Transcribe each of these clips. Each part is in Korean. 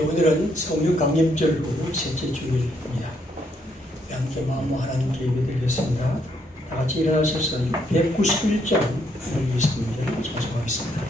오늘은 성령 강림절로 셋째 주일입니다. 함께 마음으로 하나님께 예배드리겠습니다. 다 같이 일어나셔서 191장 하나님의 성경을 찬송하겠습니다.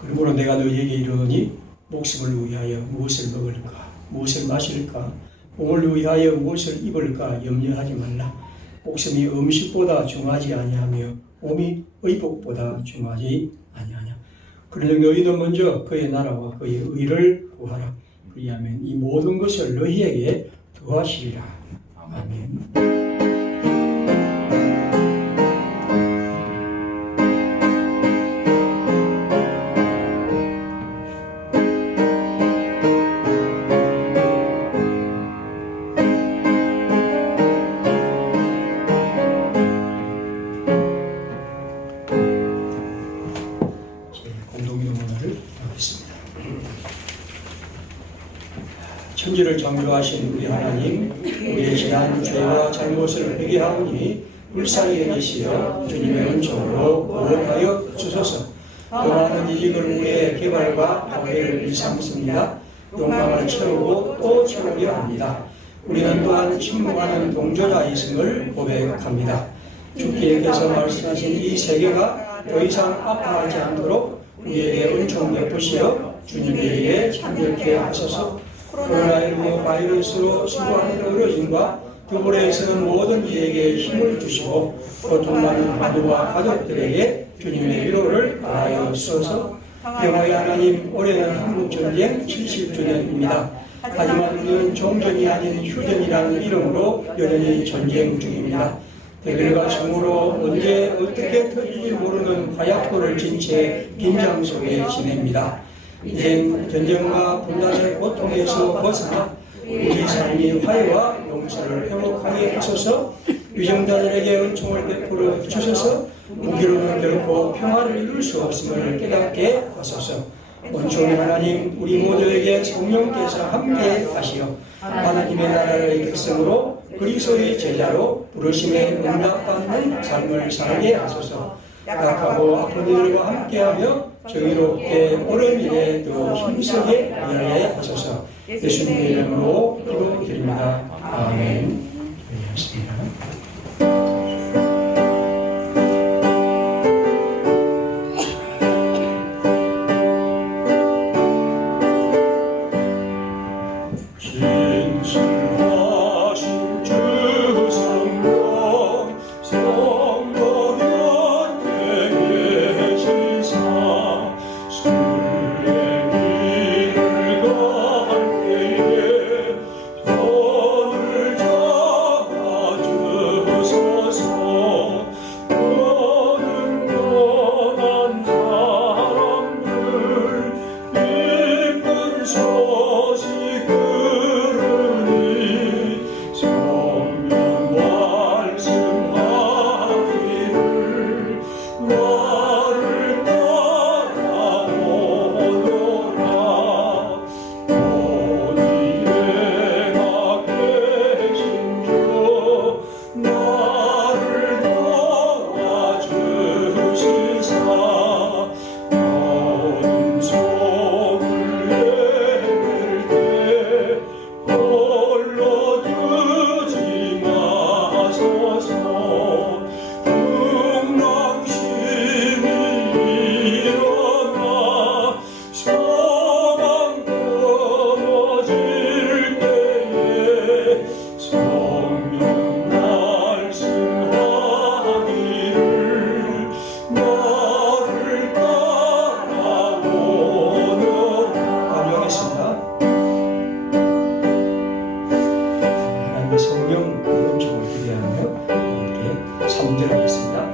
그러므로 내가 너희에게 이르노니 목숨을 위하여 무엇을 먹을까 무엇을 마실까 몸을 위하여 무엇을 입을까 염려하지 말라. 목숨이 음식보다 중하지 아니하며 몸이 의복보다 중하지 아니하냐. 그러니 너희는 먼저 그의 나라와 그의 의를 구하라. 그리하면 이 모든 것을 너희에게 더하시리라. 아멘. 천지를 창조하신 우리 하나님, 우리의 지난 죄와 잘못을 회개하오니 불쌍히 여기시어 주님의 은총으로 구원하여 주소서. 영원한 이익을 우리의 개발과 화해를 일삼습니다. 욕망을 채우고 또 채우려 합니다. 우리는 또한 침묵하는 동조자이심을 고백합니다. 주께서 말씀하신 이 세계가 더 이상 아파하지 않도록 우리에게 은총 베푸시어 주님에게 잠들게 하소서. 코로나19 바이러스로 수고하는 의료진과 교회에 서는 모든 이에게 힘을 주시고 고통받는 환우와 가족들에게 주님의 위로를 바라여 주소서. 영화의 하나님, 올해는 한국전쟁 70주년입니다. 하지만 우리는 종전이 아닌 휴전이라는 이름으로 여전히 전쟁 중입니다. 대결과 정으로 언제 어떻게 터질지 모르는 화약고를 진 채 긴장 속에 지냅니다. 이젠 전쟁과 분단의 고통에서 벗어나 우리 삶이 화해와 용서를 회복하게 하소서. 위정자들에게 은총을 베풀어 주셔서 무기로는 결코 평화를 이룰 수 없음을 깨닫게 하소서. 은총의 하나님, 우리 모두에게 성령께서 함께 하시어 하나님의 나라의 백성으로 그리스도의 제자로 부르심에 응답받는 삶을 살게 하소서. 약하고 아픈 이들과 함께하며 정의롭게 옳은 일에 더 힘쓰게 하게 하소서. 예수님의 이름으로 기도드립니다. 아멘. 기도하겠습니다. 진실하신 주 성령 간절하겠습니다.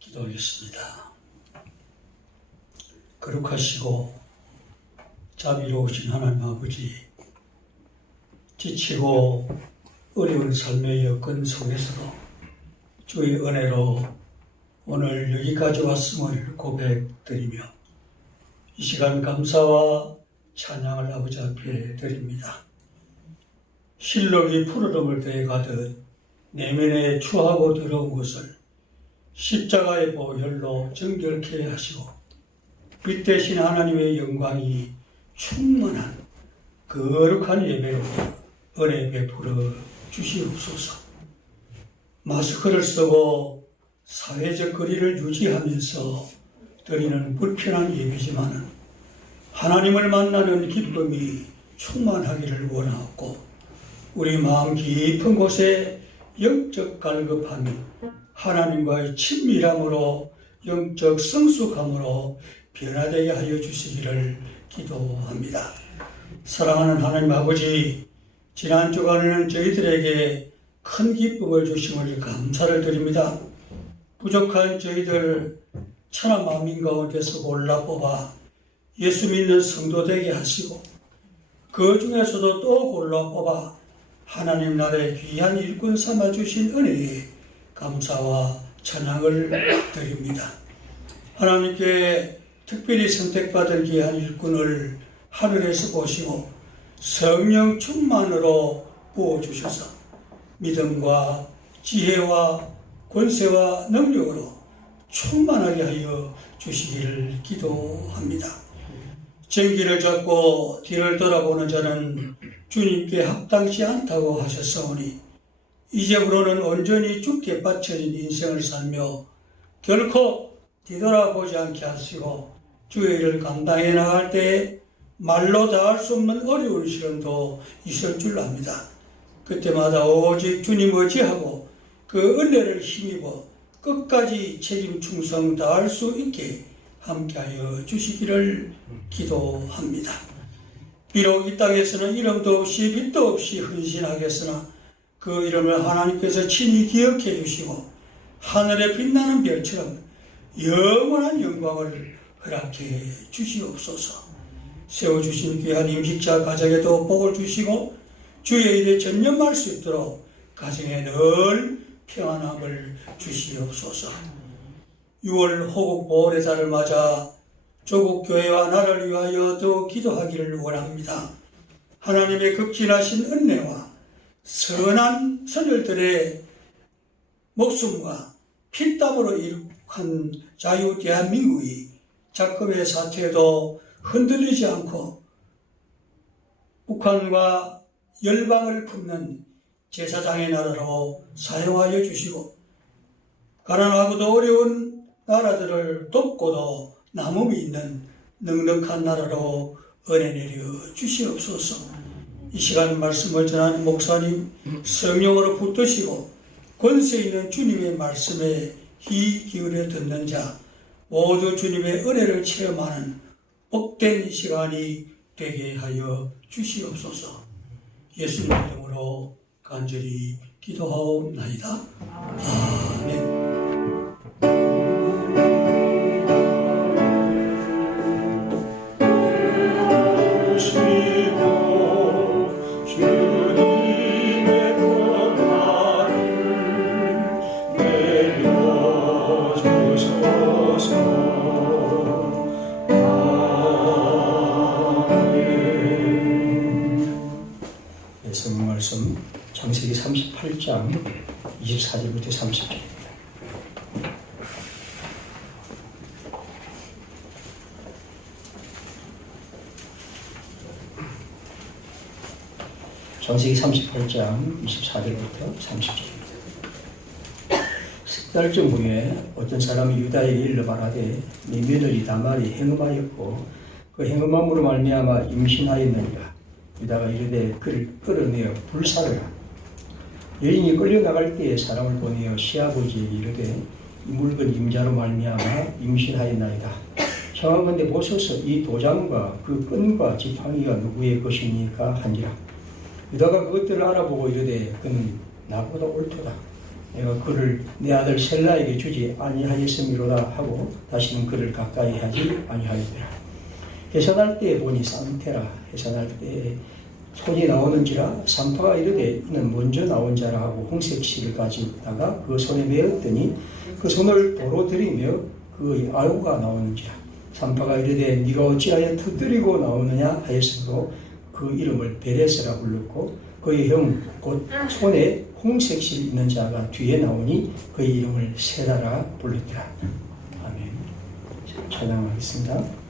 기도하겠습니다. 거룩하시고 자비로우신 하나님 아버지, 지치고 어려운 삶의 여건 속에서도 주의 은혜로 오늘 여기까지 왔음을 고백드리며 이 시간 감사와 찬양을 아버지 앞에 드립니다. 실록이 푸르름을 대가듯 내면에 추하고 더러운 것을 십자가의 보혈로 정결케 하시고 빛 대신 하나님의 영광이 충만한 거룩한 예배로 은혜 베풀어 주시옵소서. 마스크를 쓰고 사회적 거리를 유지하면서 드리는 불편한 예배지만은 하나님을 만나는 기쁨이 충만하기를 원하옵고 우리 마음 깊은 곳에 영적 갈급함이 하나님과의 친밀함으로 영적 성숙함으로 변화되게 하여 주시기를 기도합니다. 사랑하는 하나님 아버지, 지난 주간에는 저희들에게 큰 기쁨을 주심을 감사를 드립니다. 부족한 저희들 천한 만민 가운데서 골라 뽑아 예수 믿는 성도 되게 하시고 그 중에서도 또 골라 뽑아 하나님 나라의 귀한 일꾼 삼아 주신 은혜에 감사와 찬양을 드립니다. 하나님께 특별히 선택받은 귀한 일꾼을 하늘에서 보시고 성령 충만으로 부어주셔서 믿음과 지혜와 권세와 능력으로 충만하게 하여 주시기를 기도합니다. 정기를 잡고 뒤를 돌아보는 자는 주님께 합당치 않다고 하셨사오니 이제부로는 온전히 주께 바쳐진 인생을 살며 결코 뒤돌아보지 않게 하시고 주의 일을 감당해 나갈 때에 말로 다 할 수 없는 어려운 시련도 있을 줄 압니다. 그때마다 오직 주님 의지하고 그 은혜를 힘입어 끝까지 책임 충성 다할 수 있게 함께하여 주시기를 기도합니다. 비록 이 땅에서는 이름도 없이 빛도 없이 헌신하겠으나 그 이름을 하나님께서 친히 기억해 주시고 하늘에 빛나는 별처럼 영원한 영광을 허락해 주시옵소서. 세워주신 귀한 임직자 가정에도 복을 주시고 주의 일에 전념할 수 있도록 가정에 늘 평안함을 주시옵소서. 6월 호국 보홀의 달을 맞아 조국 교회와 나라를 위하여 더욱 기도하기를 원합니다. 하나님의 극진하신 은혜와 선한 선열들의 목숨과 피땀으로 이룩한 자유 대한민국이 작금의 사태에도 흔들리지 않고 북한과 열방을 품는 제사장의 나라로 사용하여 주시고 가난하고도 어려운 나라들을 돕고도 남음이 있는 넉넉한 나라로 은혜 내려 주시옵소서. 이 시간 말씀을 전하는 목사님 성령으로 붙드시고 권세 있는 주님의 말씀에 귀 기울여 듣는 자 모두 주님의 은혜를 체험하는 복된 시간이 되게 하여 주시옵소서. 예수님 이름으로 간절히 기도하옵나이다. 아멘. 주님의 38장 24절부터 30절입니다. 창세기 38장 24절부터 30절입니다. 석 달쯤 후에 어떤 사람이 유다에게 일러 말하되 네 며느리 다말이 행음하였고 그 행음함으로 말미암아 임신하였느니라. 유다가 이르되 그를 끌어내어 불사르라. 여인이 끌려나갈 때에 사람을 보내어 시아버지에게 이르되 이 물건 임자로 말미암아 임신하였나이다. 청하건대 보소서 이 도장과 그 끈과 지팡이가 누구의 것입니까? 한지라. 유다가 그것들을 알아보고 이르되 그는 나보다 옳도다. 내가 그를 내 아들 셀라에게 주지 아니하였음이로다 하고 다시는 그를 가까이 하지 아니하였더라. 해산할 때에 보니 쌍태라. 해산할 때에 손이 나오는지라. 산파가 이르되 이는 먼저 나온 자라 하고 홍색 실을 가지다가 그 손에 메었더니 그 손을 도로 들이며 그의 알구가 나오는지라. 산파가 이르되 네가 어찌하여 터뜨리고 나오느냐 하였으므로 그 이름을 베레스라 불렀고 그의 형 곧 손에 홍색 실 있는 자가 뒤에 나오니 그의 이름을 세라라 불렀더라. 아멘. 찬양하겠습니다.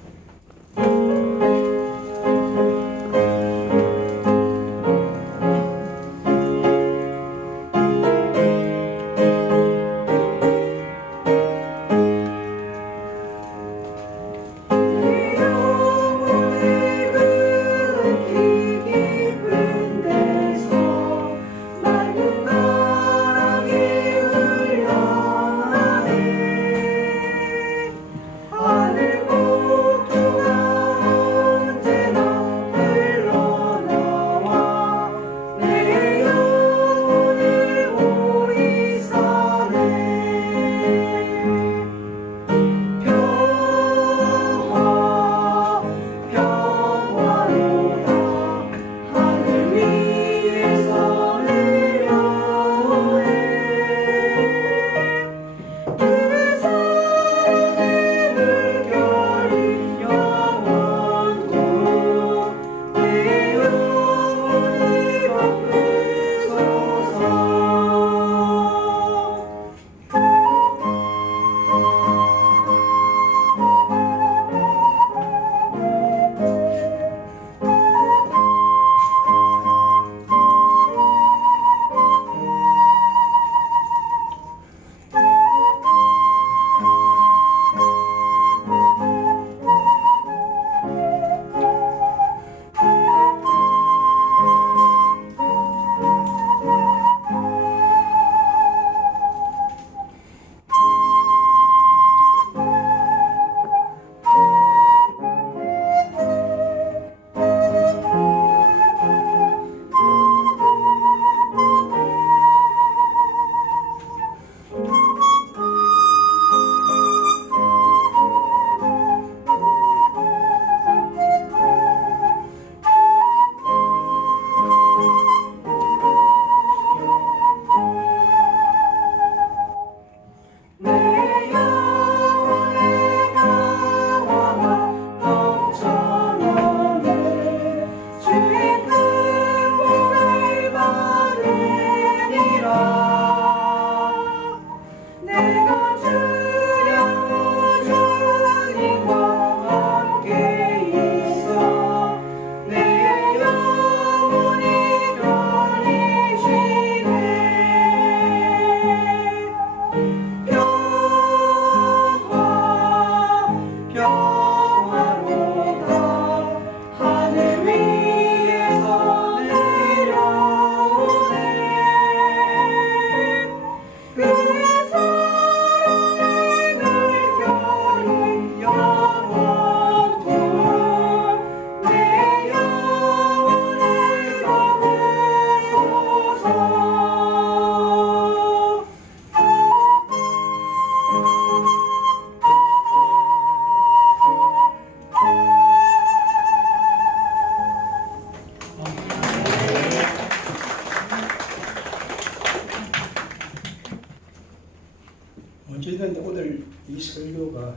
어쨌든 오늘 이 설교가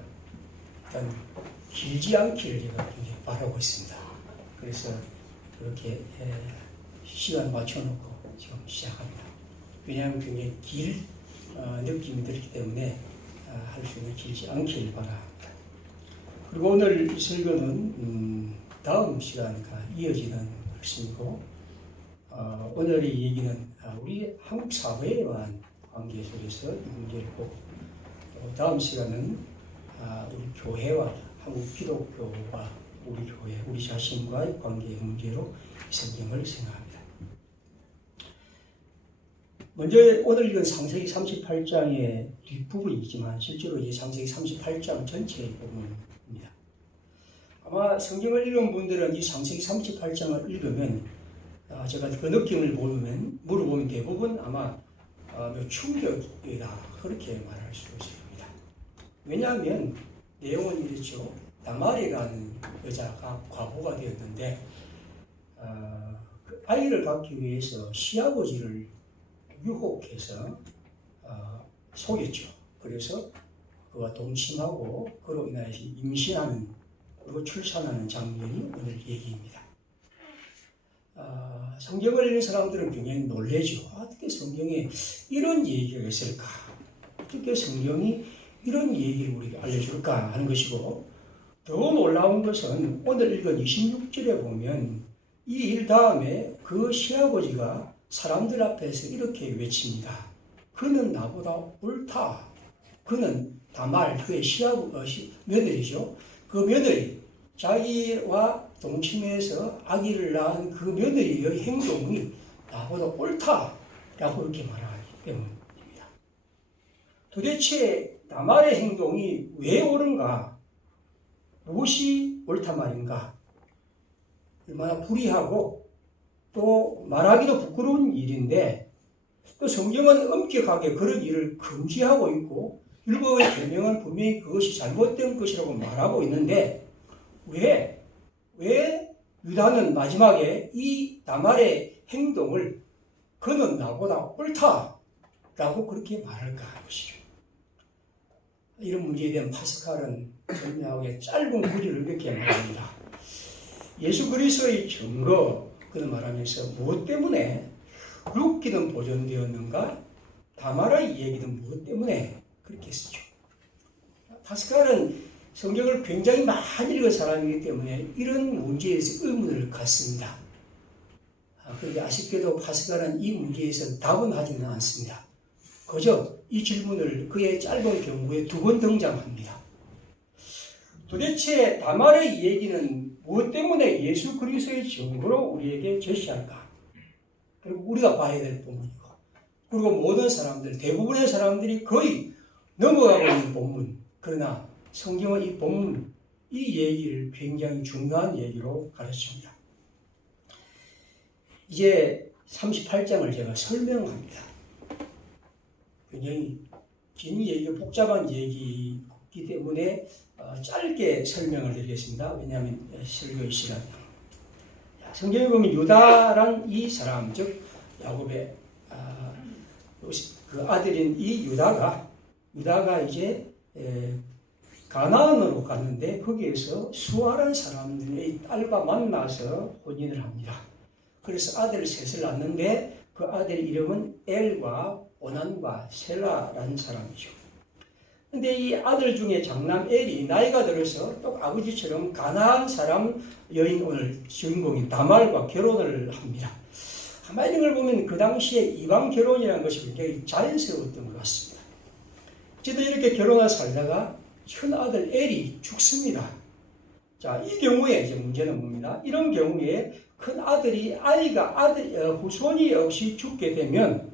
일단 길지 않기를 제가 굉장히 바라고 있습니다. 그래서 그렇게 시간 맞춰놓고 지금 시작합니다. 왜냐하면 굉장히 느낌이 들기 때문에 할 수 있는 길지 않길 바랍니다. 그리고 오늘 이 설교는 다음 시간과 이어지는 말씀이고 오늘의 얘기는 우리 한국 사회와 관계 속에서 이 문제를 보고 다음 시간은 우리 교회와 한국 기독교와 우리 교회, 우리 자신과의 관계의 문제로 성경을 생각합니다. 먼저 오늘 읽은 창세기 38장의 뒷부분이지만 실제로 이 창세기 38장 전체의 부분입니다. 아마 성경을 읽은 분들은 이 창세기 38장을 읽으면 제가 그 느낌을 물어보면 대부분 아마 충격이다 그렇게 말할 수 있습니다. 왜냐하면 내용은 이렇죠. 다말이라는 여자가 과부가 되었는데 그 아이를 갖기 위해서 시아버지를 유혹해서 속였죠. 그래서 그와 동침하고 그로 인하여서 임신하는 그리고 출산하는 장면이 오늘 얘기입니다. 성경을 읽는 사람들은 굉장히 놀라죠. 어떻게 성경에 이런 얘기가 있을까? 어떻게 성경이 이런 얘기를 우리에게 알려줄까 하는 것이고 더 놀라운 것은 오늘 읽은 26절에 보면 이 일 다음에 그 시아버지가 사람들 앞에서 이렇게 외칩니다. 그는 나보다 옳다. 그는 다말 그의 며느리죠. 그 며느리 자기와 동침해서 아기를 낳은 그 며느리의 행동이 나보다 옳다라고 이렇게 말하기 때문입니다. 도대체 다말의 행동이 왜 옳은가? 무엇이 옳단 말인가? 얼마나 불의하고 또 말하기도 부끄러운 일인데 또 성경은 엄격하게 그런 일을 금지하고 있고 율법의 계명은 분명히 그것이 잘못된 것이라고 말하고 있는데 왜 유다는 마지막에 이 다말의 행동을 그는 나보다 옳다라고 그렇게 말할까 하는 것이죠. 이런 문제에 대한 파스칼은 설명하기에 짧은 구절을 이렇게 말합니다. 예수 그리스도의 증거 그는 말하면서 무엇 때문에 룻기는 보존되었는가? 다말의 얘기는 무엇 때문에 그렇게 쓰죠. 파스칼은 성경을 굉장히 많이 읽은 사람이기 때문에 이런 문제에서 의문을 갖습니다. 그런데 아쉽게도 파스칼은 이 문제에서 답은 하지는 않습니다. 그저 이 질문을 그의 짧은 경고에 2번 등장합니다. 도대체 다말의 얘기는 무엇 때문에 예수 그리스도의 증거로 우리에게 제시할까? 그리고 우리가 봐야 될 부분이고 그리고 모든 사람들, 대부분의 사람들이 거의 넘어가고 있는 본문. 그러나 성경은 이 본문, 이 얘기를 굉장히 중요한 얘기로 가르칩니다. 이제 38장을 제가 설명합니다. 굉장히 긴 얘기, 복잡한 얘기이기 때문에 짧게 설명을 드리겠습니다. 왜냐하면 설교의 시간. 성경에 보면 유다란 이 사람, 즉 야곱의 그 아들인 이 유다가 이제 가나안으로 갔는데 거기에서 수아란 사람들의 딸과 만나서 혼인을 합니다. 그래서 아들을 셋을 낳는데 그 아들 이름은 엘과 오난과 셀라라는 사람이죠. 근데 이 아들 중에 장남 엘이 나이가 들어서 또 아버지처럼 가나안 사람 여인 오늘 주인공인 다말과 결혼을 합니다. 아마 이런 걸 보면 그 당시에 이방 결혼이라는 것이 굉장히 자연스러웠던 것 같습니다. 어쨌든 이렇게 결혼을 살다가 큰아들 엘이 죽습니다. 자, 이 경우에 이제 문제는 뭡니다? 이런 경우에 큰아들이 후손이 없이 죽게 되면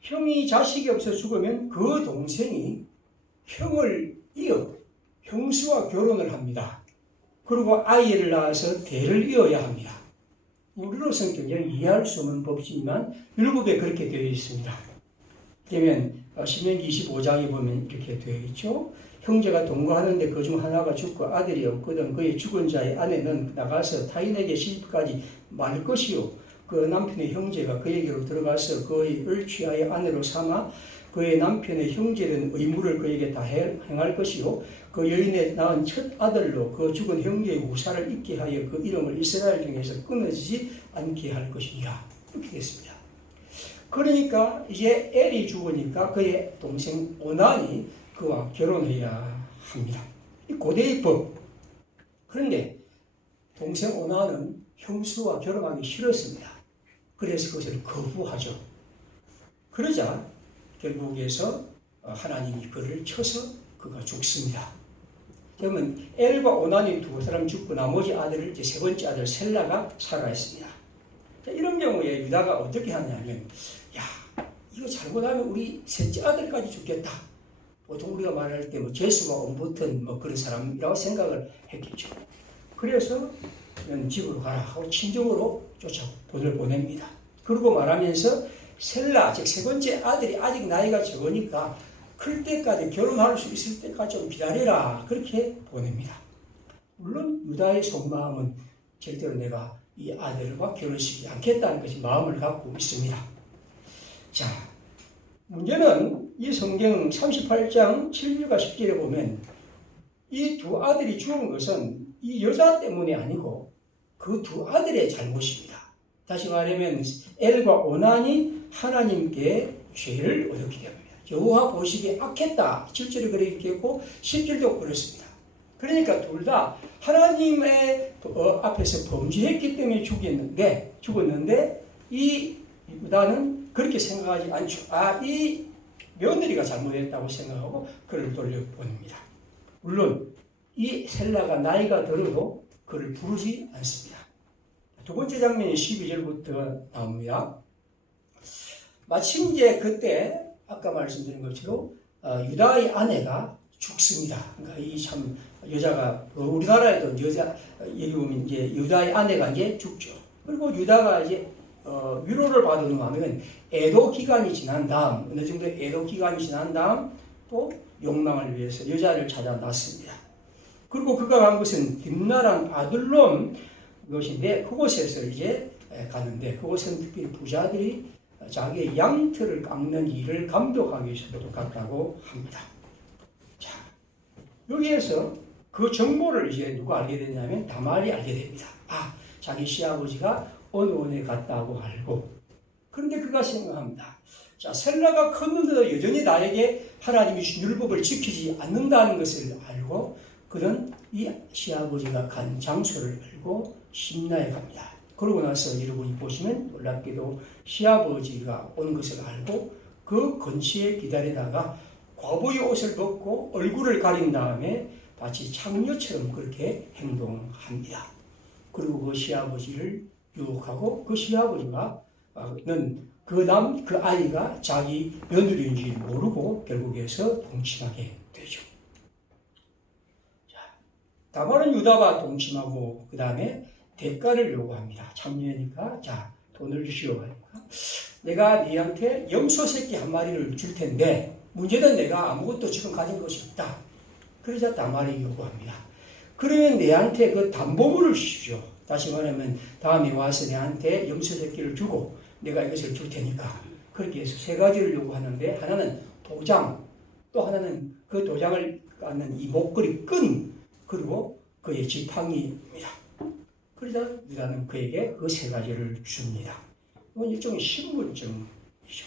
형이 자식이 없어 죽으면 그 동생이 형을 이어 형수와 결혼을 합니다. 그리고 아이를 낳아서 대를 이어야 합니다. 우리로서는 굉장히 이해할 수 없는 법이지만 율법에 그렇게 되어 있습니다. 그러면 신명기 25장에 보면 이렇게 되어 있죠. 형제가 동거하는데 그중 하나가 죽고 아들이 없거든 그의 죽은 자의 아내는 나가서 타인에게 시집까지 말 것이요 그 남편의 형제가 그에게로 들어가서 그의 취하여 아내로 삼아 그의 남편의 형제된 의무를 그에게 다 행할 것이요 그 여인의 낳은 첫 아들로 그 죽은 형제의 후사를 잊게 하여 그 이름을 이스라엘 중에서 끊어지지 않게 할 것이니라. 이렇게 됐습니다. 그러니까 이제 엘이 죽으니까 그의 동생 오난이 그와 결혼해야 합니다. 이 고대의 법. 그런데 동생 오난은 형수와 결혼하기 싫었습니다. 그래서 그것을 거부하죠. 그러자 결국에서 하나님이 그를 쳐서 그가 죽습니다. 그러면 엘과 오난이 두 사람 죽고 나머지 아들을 이제 세 번째 아들 셀라가 살아있습니다. 이런 경우에 유다가 어떻게 하냐면, 야, 이거 잘못하면 우리 셋째 아들까지 죽겠다. 보통 우리가 말할 때 뭐 재수가 옴붙은 뭐 그런 사람이라고 생각을 했겠죠. 그래서 집으로 가라 하고 친정으로 쫓아 보냅니다. 그러고 말하면서 셀라, 즉 세 번째 아들이 아직 나이가 적으니까 클 때까지 결혼할 수 있을 때까지 좀 기다려라. 그렇게 보냅니다. 물론 유다의 속마음은 절대로 내가 이 아들과 결혼시키지 않겠다는 것이 마음을 갖고 있습니다. 자, 문제는 이 성경 38장 7절과 10절에 보면 이 두 아들이 죽은 것은 이 여자 때문이 아니고 그 두 아들의 잘못입니다. 다시 말하면 엘과 오난이 하나님께 죄를 얻었기 때문입니다. 여호와 보시기에 악했다. 7절에 그렇게 있겠고 10절도 그렇습니다. 그러니까 둘 다 하나님의 앞에서 범죄했기 때문에 죽었는데 이 유다는 그렇게 생각하지 않죠. 이 며느리가 잘못했다고 생각하고 그를 돌려보냅니다. 물론 이 셀라가 나이가 들어도 그를 부르지 않습니다. 두 번째 장면이 12절부터 나옵니다. 마침 이제 그때 아까 말씀드린 것처럼 유다의 아내가 죽습니다. 그러니까 이 참 여자가 우리나라에도 여자 얘기 보면 이제 유다의 아내가 이제 죽죠. 그리고 유다가 이제 위로를 받은 하면 애도 기간이 지난 다음 어느 정도 애도 기간이 지난 다음 또 욕망을 위해서 여자를 찾아 놨습니다. 그리고 그가 간 것은 딥나랑 아둘롬 것인데 그곳에서 이제 갔는데 그곳은 특별히 부자들이 자기의 양털을 깎는 일을 감독하기 위해서도 갔다고 합니다. 자, 여기에서 그 정보를 이제 누가 알게 됐냐면 다말이 알게 됩니다. 자기 시아버지가 어느 원에 갔다고 알고. 그런데 그가 생각합니다. 자, 셀라가 컸는데도 여전히 나에게 하나님이 주신 율법을 지키지 않는다는 것을 알고 그는 이 시아버지가 간 장소를 알고 심나에 갑니다. 그러고 나서 여러분이 보시면 놀랍게도 시아버지가 온 것을 알고 그 근처에 기다리다가 과부의 옷을 벗고 얼굴을 가린 다음에 마치 창녀처럼 그렇게 행동합니다. 그리고 그 시아버지를 유혹하고 그 시아버지가 그 아이가 자기 며느리인지 모르고 결국에서 동침하게 되죠. 다말은 유다가 동침하고 그 다음에 대가를 요구합니다. 창녀니까 자 돈을 주시오 하니까 내가 네한테 염소 새끼 한 마리를 줄 텐데 문제는 내가 아무것도 지금 가진 것이 없다. 그러자 다말이 요구합니다. 그러면 내한테 그 담보물을 주십시오. 다시 말하면 다음에 와서 내한테 염소 새끼를 주고 내가 이것을 줄 테니까. 그렇게 해서 세 가지를 요구하는데 하나는 도장, 또 하나는 그 도장을 갖는 이 목걸이 끈, 그리고 그의 지팡이입니다. 그러자 유다는 그에게 그 세 가지를 줍니다. 이건 일종의 신분증이죠.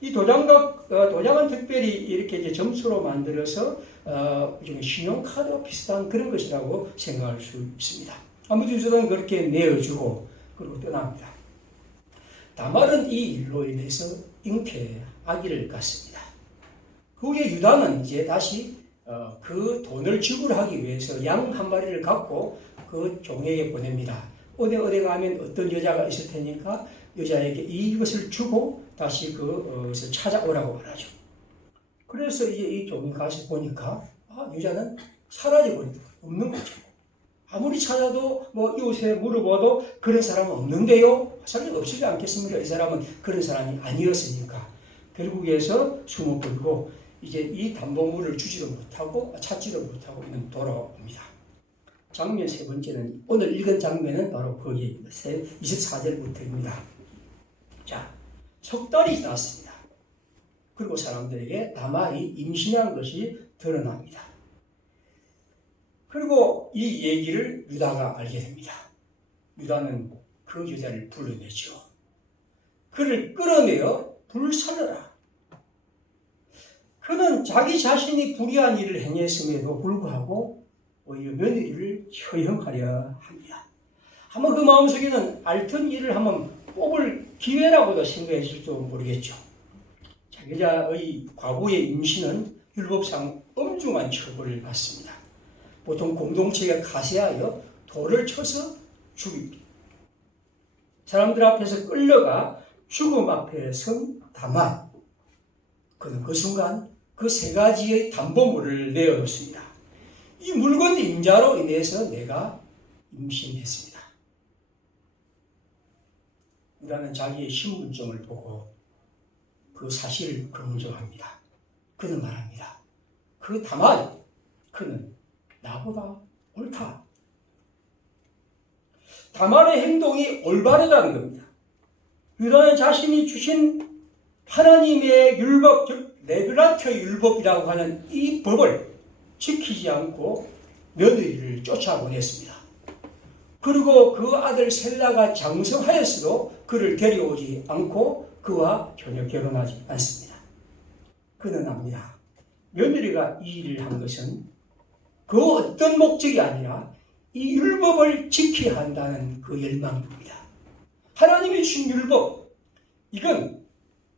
이 도장은 특별히 이렇게 이제 점수로 만들어서 신용카드 비슷한 그런 것이라고 생각할 수 있습니다. 아무튼 유다는 그렇게 내어주고 그리고 떠납니다. 다말은 이 일로 인해서 잉태아기를 갖습니다. 그후에 유다는 이제 다시 그 돈을 지불하기 위해서 양 한 마리를 갖고 그 종에게 보냅니다. 어디 가면 어떤 여자가 있을 테니까 여자에게 이것을 주고 다시 그것을 찾아오라고 말하죠. 그래서 이제 이 종이 가서 보니까 여자는 사라져버리고 없는 거죠. 아무리 찾아도 이웃에 물어봐도 그런 사람은 없는데요. 사람이 없지 않겠습니까? 이 사람은 그런 사람이 아니었으니까. 결국에서 숨어버리고 이제 이 담보물을 주지도 못하고 찾지도 못하고 이는 돌아옵니다. 장면 세 번째는 오늘 읽은 장면은 바로 거기에 24절부터입니다. 자, 석 달이 지났습니다. 그리고 사람들에게 다말이 임신한 것이 드러납니다. 그리고 이 얘기를 유다가 알게 됩니다. 유다는 그 여자를 불러내죠. 그를 끌어내어 불살라라. 그는 자기 자신이 불의한 일을 행했음에도 불구하고 오히려 며느리를 처형하려 합니다. 아마 그 마음속에는 앓던 일을 한번 뽑을 기회라고도 생각했을지도 모르겠죠. 자기자의 과거의 임신은 율법상 엄중한 처벌을 받습니다. 보통 공동체가 가세하여 돌을 쳐서 죽입니다. 사람들 앞에서 끌려가 죽음 앞에 선 다만 그는 그 순간 그 세 가지의 담보물을 내어놓습니다. 이 물건 임자로 인해서 내가 임신했습니다. 유다는 자기의 신분증을 보고 그 사실을 검증합니다. 그는 말합니다. 다만 그는 나보다 옳다. 다말의 행동이 올바르다는 겁니다. 유다는 자신이 주신 하나님의 율법, 즉 레브라트 율법이라고 하는 이 법을 지키지 않고 며느리를 쫓아보냈습니다. 그리고 그 아들 셀라가 장성하였어도 그를 데려오지 않고 그와 전혀 결혼하지 않습니다. 그는 압니다. 며느리가 이 일을 한 것은 그 어떤 목적이 아니라 이 율법을 지켜야 한다는 그 열망입니다. 하나님이 주신 율법, 이건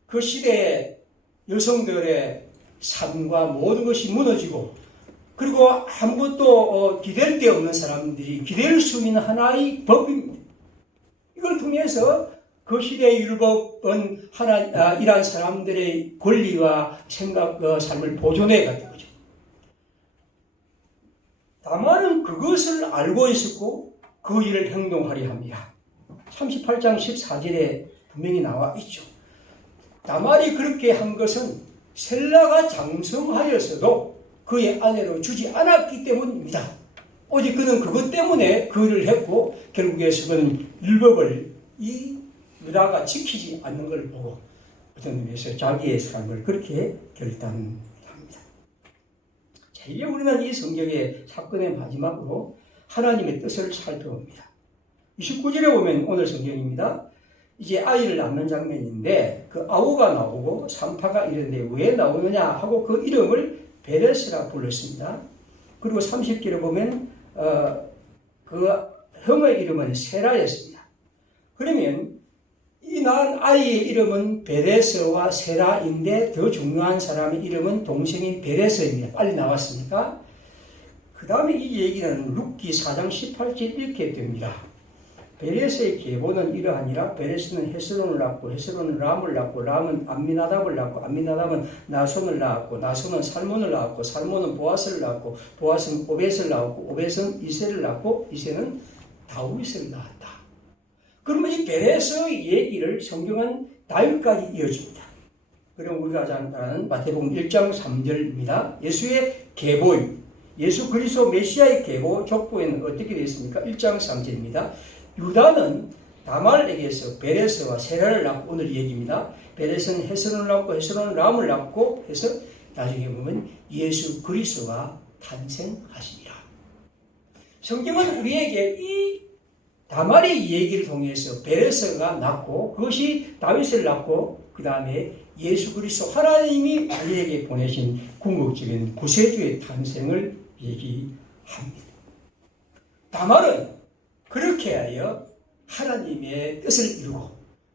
그 시대의 여성들의 삶과 모든 것이 무너지고 그리고 아무것도 기댈 데 없는 사람들이 기댈 수 있는 하나의 법입니다. 이걸 통해서 그 시대의 율법은 이러한 사람들의 권리와 생각, 삶을 보존해 갔던 거죠. 다만은 그것을 알고 있었고 그 일을 행동하려 합니다. 38장 14절에 분명히 나와 있죠. 다말이 그렇게 한 것은 셀라가 장성하였어도 그의 아내로 주지 않았기 때문입니다. 오직 그는 그것 때문에 그 일을 했고 결국에 그는 율법을 이 유다가 지키지 않는 걸 보고 어떤 의미에서 자기의 삶을 그렇게 결단합니다. 자, 이제 우리는 이 성경의 사건의 마지막으로 하나님의 뜻을 살펴봅니다. 29절에 보면 오늘 성경입니다. 이제 아이를 낳는 장면인데 그 아우가 나오고 산파가 이런데 왜 나오느냐 하고 그 이름을 베레스라 불렀습니다. 그리고 30절에 보면 그 형의 이름은 세라였습니다. 그러면 이 낳은 아이의 이름은 베레스와 세라인데 더 중요한 사람의 이름은 동생인 베레스입니다. 빨리 나왔습니까? 그 다음에 이 얘기는 룻기 4장 18절 이렇게 됩니다. 베레스의 계보는 이러하니라. 베레스는 헤스론을 낳고 헤스론은 람을 낳고 람은 암미나답을 낳고 암미나답은 나손을 낳았고 나손은 살몬을 낳았고 살몬은 보아스를 낳았고 보아스는 오벳을 낳았고 오벳은 이세를 낳고 이세는 다윗을 낳았다. 그러면 이 베레스의 얘기를 성경은 다윗까지 이어집니다. 그럼 우리가 잘 아는 마태복음 1장 3절입니다. 예수의 계보, 예수 그리스도 메시아의 계보 족보에는 어떻게 되어 있습니까? 1장 3절입니다. 유다는 다말에게서 베레스와 세라를 낳고 오늘 얘기입니다. 베레스는 헤스론을 낳고 헤스론은 람을 낳고 해서 나중에 보면 예수 그리스도가 탄생하시니라. 성경은 우리에게 이 다말의 얘기를 통해서 베레스가 낳고 그것이 다윗을 낳고 그 다음에 예수 그리스도 하나님이 우리에게 보내신 궁극적인 구세주의 탄생을 얘기합니다. 다말은 그렇게 하여 하나님의 뜻을 이루고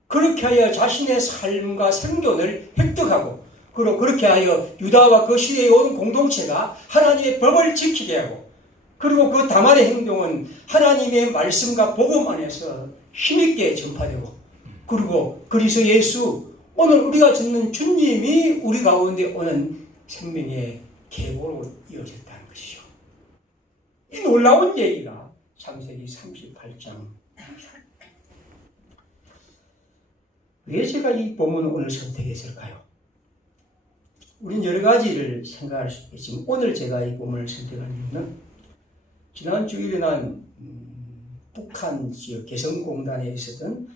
그렇게 하여 자신의 삶과 생존을 획득하고 그리고 그렇게 하여 유다와 그 시대에 온 공동체가 하나님의 법을 지키게 하고 그리고 그 다말의 행동은 하나님의 말씀과 복음 안에서 힘있게 전파되고 그리고 그리스도 예수 오늘 우리가 듣는 주님이 우리 가운데 오는 생명의 계보로 이어졌다는 것이죠. 이 놀라운 얘기가 창세기 38장입니다. 왜 제가 이 본문을 오늘 선택했을까요? 우리는 여러 가지를 생각할 수 있겠지만 오늘 제가 이 본문을 선택한 이유는 지난 주일에 난 북한 지역 개성공단에 있었던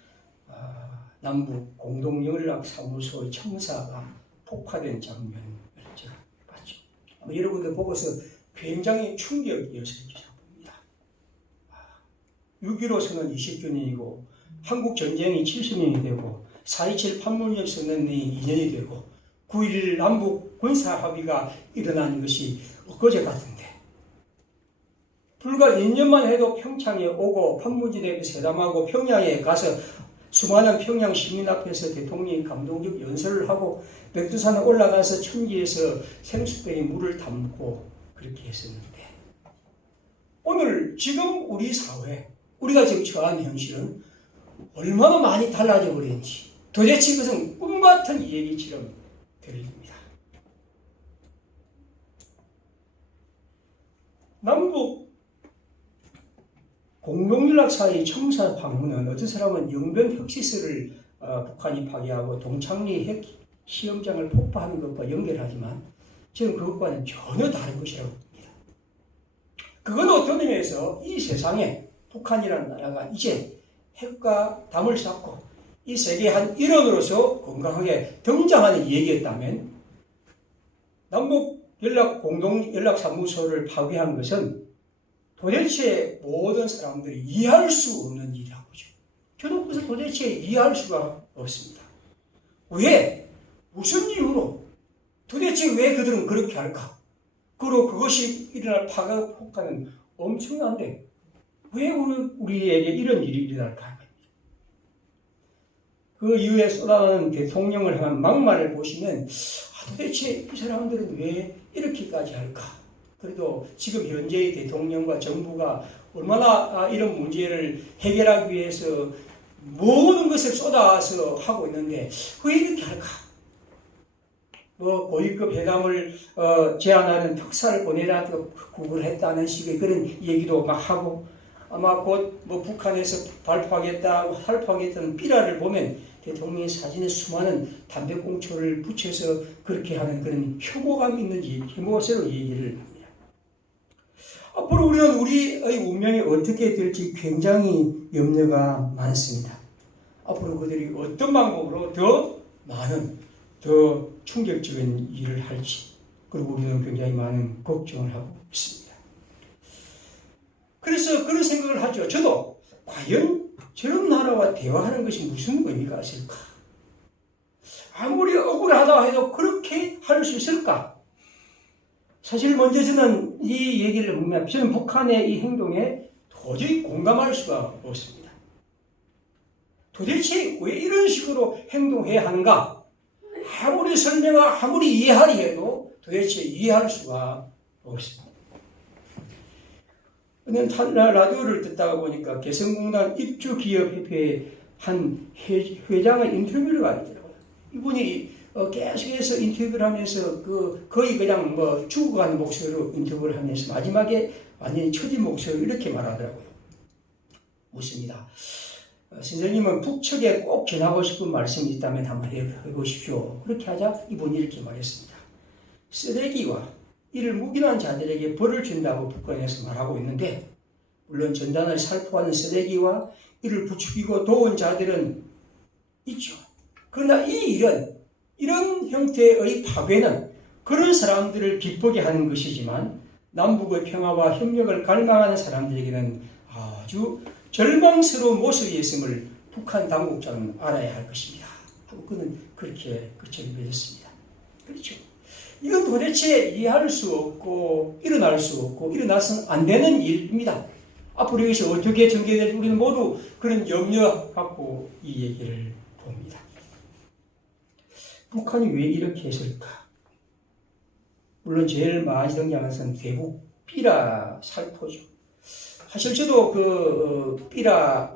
남북 공동연락사무소의 청사가 폭파된 장면을 제가 봤죠. 여러분들 보고서 굉장히 충격이었을 작품입니다. 6.15 선언 20주년이고 한국 전쟁이 70년이 되고 4.27 판문점 선언이 2년이 되고 9.11 남북 군사 합의가 일어난 것이 엊그제 같은데 불과 2년만 해도 평창에 오고 판문점에서 회담하고 평양에 가서 수많은 평양 시민 앞에서 대통령이 감동적 연설을 하고 백두산에 올라가서 천지에서 생수병에 물을 담고 그렇게 했었는데 오늘 지금 우리 사회 우리가 지금 처한 현실은 얼마나 많이 달라져 버렸는지 도대체 이것은 꿈 같은 얘기처럼 들립니다. 남북 공동연락사의 청사 방문은 어떤 사람은 영변 핵시설을 북한이 파괴하고 동창리 핵 시험장을 폭파하는 것과 연결하지만 저는 그것과는 전혀 다른 것이라고 봅니다. 그건 어떤 의미에서 이 세상에 북한이라는 나라가 이제 핵과 담을 쌓고 이 세계의 한 일원으로서 건강하게 등장하는 얘기였다면 남북 공동연락사무소를 파괴한 것은 도대체 모든 사람들이 이해할 수 없는 일이라고 보죠. 저는 그것을 도대체 이해할 수가 없습니다. 왜? 무슨 이유로? 도대체 왜 그들은 그렇게 할까? 그리고 그것이 일어날 파괴 효과는 엄청난데 왜 우리에게 이런 일이 일어날까? 그 이후에 쏟아나는 대통령을 향한 막말을 보시면 도대체 이 사람들은 왜 이렇게까지 할까? 그래도 지금 현재의 대통령과 정부가 얼마나 이런 문제를 해결하기 위해서 모든 것을 쏟아서 하고 있는데 왜 이렇게 할까? 고위급 회담을 제안하는 특사를 보내라 구글했다는 식의 그런 얘기도 막 하고 아마 곧 북한에서 발표하겠다는 삐라를 보면 대통령의 사진에 수많은 담배꽁초를 붙여서 그렇게 하는 그런 혐오감 있는 혐오세로 얘기를 합니다. 앞으로 우리는 우리의 운명이 어떻게 될지 굉장히 염려가 많습니다. 앞으로 그들이 어떤 방법으로 더 많은 더 충격적인 일을 할지 그리고 우리는 굉장히 많은 걱정을 하고 있습니다. 그래서 그런 생각을 하죠. 저도 과연 저런 나라와 대화하는 것이 무슨 의미가 있을까? 아무리 억울하다 해도 그렇게 할 수 있을까? 사실 먼저 저는 이 얘기를 보면 저는 북한의 이 행동에 도저히 공감할 수가 없습니다. 도대체 왜 이런 식으로 행동해야 하는가? 아무리 설명하고 아무리 이해하려 해도 도대체 이해할 수가 없습니다. 라디오를 듣다가 보니까 개성공단 입주기업협회의 한 회장의 인터뷰가 있더라고요. 이분이 계속해서 인터뷰를 하면서 거의 그냥 죽어가는 목소리로 인터뷰를 하면서 마지막에 완전히 처진 목소리로 이렇게 말하더라고요. 묻습니다. 선생님은 북측에 꼭 전하고 싶은 말씀이 있다면 한번 해보십시오. 그렇게 하자 이분이 이렇게 말했습니다. 쓰레기와 이를 묵인한 자들에게 벌을 준다고 북한에서 말하고 있는데 물론 전단을 살포하는 쓰레기와 이를 부추기고 도운 자들은 있죠. 그러나 이 일은 이런 형태의 파괴는 그런 사람들을 기쁘게 하는 것이지만 남북의 평화와 협력을 갈망하는 사람들에게는 아주 절망스러운 모습이었음을 북한 당국자는 알아야 할 것입니다. 하고 그는 그렇게 끝을 맺었습니다. 그렇죠. 이건 도대체 이해할 수 없고 일어날 수 없고 일어나서는 안 되는 일입니다. 앞으로 이것이 어떻게 전개될지 우리는 모두 그런 염려 갖고 이 얘기를 봅니다. 북한이 왜 이렇게 했을까? 물론 제일 많이 등장하는 것은 대북 삐라 살포죠. 사실 저도 삐라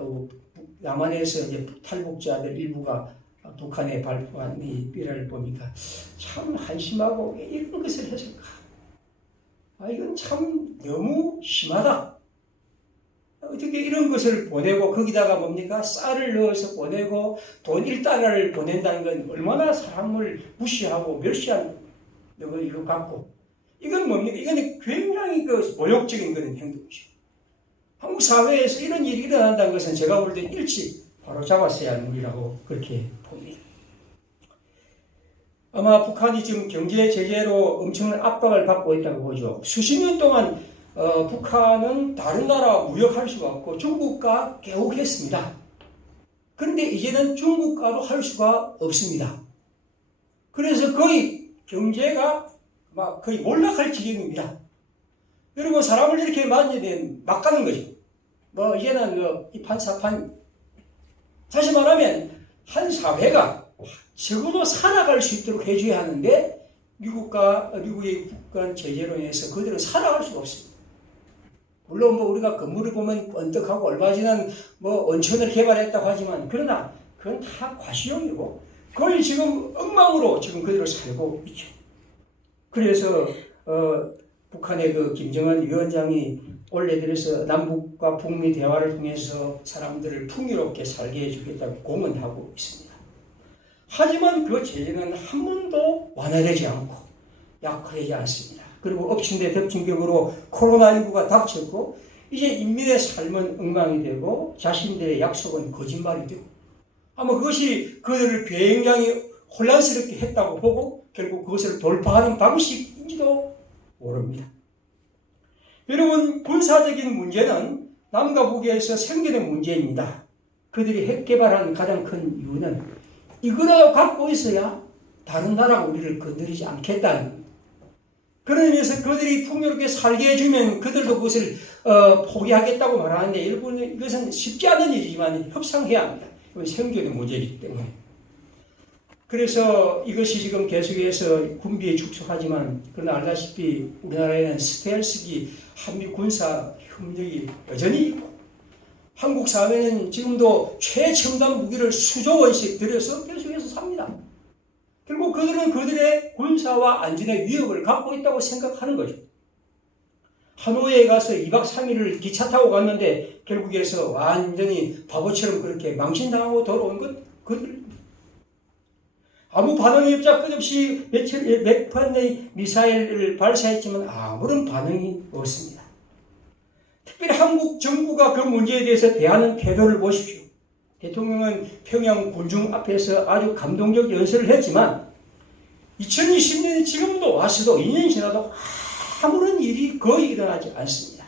남한에서 이제 탈북자들 일부가 북한에 발표한 이 삐라를 보니까 참 한심하고 왜 이런 것을 했을까? 이건 참 너무 심하다. 어떻게 이런 것을 보내고 거기다가 뭡니까? 쌀을 넣어서 보내고 돈 1달러를 보낸다는 건 얼마나 사람을 무시하고 멸시하는 것 같고 이건 뭡니까? 이건 굉장히 모욕적인 그런 행동이죠. 한국 사회에서 이런 일이 일어난다는 것은 제가 볼 때 일찍 바로 잡았어야 하는 일이라고 그렇게 봅니다. 아마 북한이 지금 경제 제재로 엄청난 압박을 받고 있다고 보죠. 수십 년 동안 북한은 다른 나라와 무역할 수가 없고 중국과 개옥했습니다. 그런데 이제는 중국과도 할 수가 없습니다. 그래서 거의 경제가 막 거의 몰락할 지경입니다. 여러분, 사람을 이렇게 만나면 막 가는 거죠. 뭐 이제는 이 판사판, 다시 말하면 한 사회가 적어도 살아갈 수 있도록 해줘야 하는데 미국의 국가 제재로 인해서 그들은 살아갈 수가 없습니다. 물론 뭐 우리가 건물을 보면 번뜩하고 얼마 전에 뭐 온천을 개발했다고 하지만, 그러나 그건 다 과시용이고 거의 지금 엉망으로 지금 그대로 살고 있죠. 그래서 북한의 그 김정은 위원장이 올해 들어서 남북과 북미 대화를 통해서 사람들을 풍요롭게 살게 해주겠다고 공언하고 있습니다. 하지만 그 제재는 한 번도 완화되지 않고 약화되지 않습니다. 그리고 엎친 데 덮친 격으로 코로나19가 닥쳤고 이제 인민의 삶은 엉망이 되고 자신들의 약속은 거짓말이 되고, 아마 그것이 그들을 굉장히 혼란스럽게 했다고 보고 결국 그것을 돌파하는 방식인지도 모릅니다. 여러분, 군사적인 문제는 남과 북에서 생기는 문제입니다. 그들이 핵 개발한 가장 큰 이유는 이거라도 갖고 있어야 다른 나라가 우리를 건드리지 않겠다는 겁니다. 그런 의미에서 그들이 풍요롭게 살게 해주면 그들도 그것을 포기하겠다고 말하는데, 일본은 이것은 쉽지 않은 일이지만 협상해야 합니다. 이건 생존의 문제이기 때문에. 그래서 이것이 지금 계속해서 군비에 축소하지만, 그러나 알다시피 우리나라에는 스텔스기 한미 군사 협력이 여전히 있고, 한국 사회는 지금도 최첨단 무기를 수조 원씩 들여서 계속해서 삽니다. 결국 그들은 그들의 군사와 안전의 위협을 갖고 있다고 생각하는 거죠. 하노이에 가서 2박 3일을 기차 타고 갔는데 결국에서 완전히 바보처럼 그렇게 망신당하고 돌아온 것 그들. 아무 반응이 없자 끝없이 몇 번의 미사일을 발사했지만 아무런 반응이 없습니다. 특별히 한국 정부가 그 문제에 대해서 대하는 태도를 보십시오. 대통령은 평양 군중 앞에서 아주 감동적 연설을 했지만 2020년이 지금도 와서도 2년이 지나도 아무런 일이 거의 일어나지 않습니다.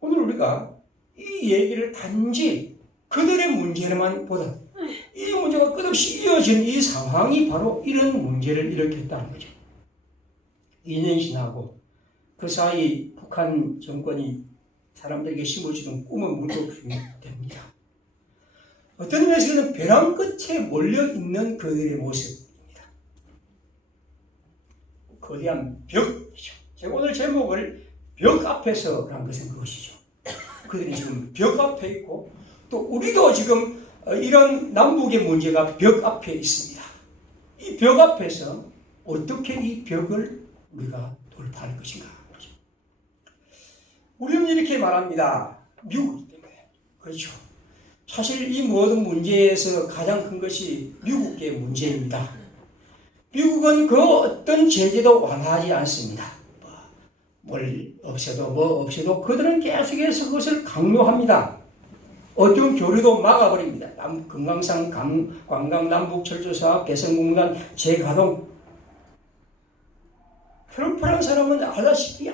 오늘 우리가 이 얘기를 단지 그들의 문제만 보다 이 문제가 끝없이 이어진 이 상황이 바로 이런 문제를 일으켰다는 거죠. 2년이 지나고 그 사이 북한 정권이 사람들에게 심어주는 꿈은 물거품됩니다. 어떤 의미에서는 벼랑 끝에 몰려있는 그들의 모습입니다. 거대한 벽이죠. 제가 오늘 제목을 벽 앞에서라는 것은 그것이죠. 그들이 지금 벽 앞에 있고 또 우리도 지금 이런 남북의 문제가 벽 앞에 있습니다. 이 벽 앞에서 어떻게 이 벽을 우리가 돌파할 것인가. 우리는 이렇게 말합니다. 미국이기 때문에. 그렇죠. 사실 이 모든 문제에서 가장 큰 것이 미국의 문제입니다. 미국은 그 어떤 제재도 완화하지 않습니다. 뭘 없애도 뭐 없애도 그들은 계속해서 그것을 강요합니다. 어떤 교류도 막아버립니다. 금강산 관광 남북철도사업 개성공단 재가동. 트럼프라는 사람은 알다시피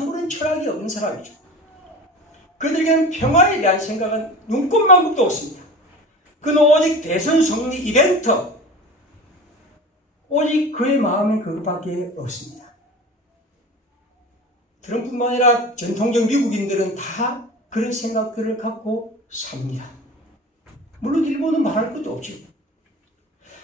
아무런 철학이 없는 사람이죠. 그들에게는 평화에 대한 생각은 눈꼽만큼도 없습니다. 그는 오직 대선 승리 이벤트, 오직 그의 마음엔 그것밖에 없습니다. 트럼프뿐만 아니라 전통적 미국인들은 다 그런 생각들을 갖고 삽니다. 물론 일본은 말할 것도 없죠.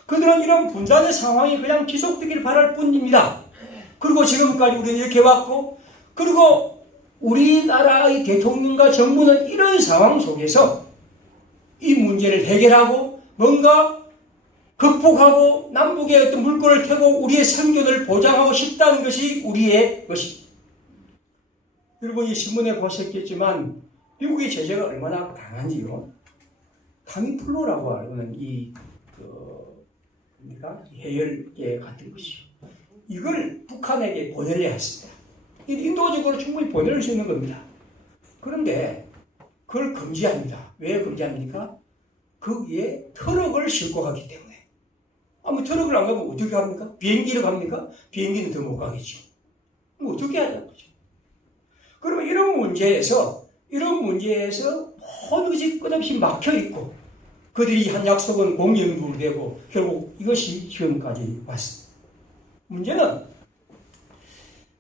그들은 이런 분단의 상황이 그냥 지속되길 바랄 뿐입니다. 그리고 지금까지 우리는 이렇게 왔고, 그리고 우리나라의 대통령과 정부는 이런 상황 속에서 이 문제를 해결하고 뭔가 극복하고 남북의 어떤 물꼬를 펴고 우리의 생존을 보장하고 싶다는 것이 우리의 것입니다. 여러분이 신문에 보셨겠지만 미국의 제재가 얼마나 강한지요. 타미플루라고 하는 해열계 같은 것이죠. 이걸 북한에게 보내려야 했습니다. 인도적으로 충분히 보낼 수 있는 겁니다. 그런데 그걸 금지합니다. 왜 금지합니까? 거기에 트럭을 싣고 가기 때문에. 아무 트럭을 안 가면 어떻게 합니까? 비행기를 갑니까? 비행기는 더 못 가겠죠. 그럼 어떻게 하냐는 거죠. 그러면 이런 문제에서 모든 것이 끝없이 막혀 있고 그들이 한 약속은 공연부되고 결국 이것이 지금까지 왔습니다. 문제는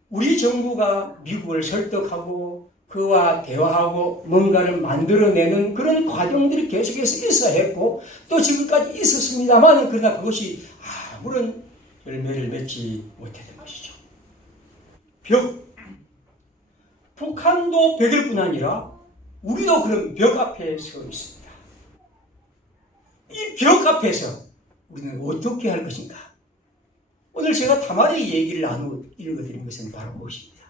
우리 정부가 미국을 설득하고 그와 대화하고 뭔가를 만들어내는 그런 과정들이 계속해서 있어야 했고 또 지금까지 있었습니다만 그러나 그것이 아무런 열매를 맺지 못했던 것이죠. 북한도 벽일 뿐 아니라 우리도 그런 벽 앞에 서 있습니다. 이 벽 앞에서 우리는 어떻게 할 것인가? 오늘 제가 다말의 얘기를 읽어드린 것은 바로 무엇입니다.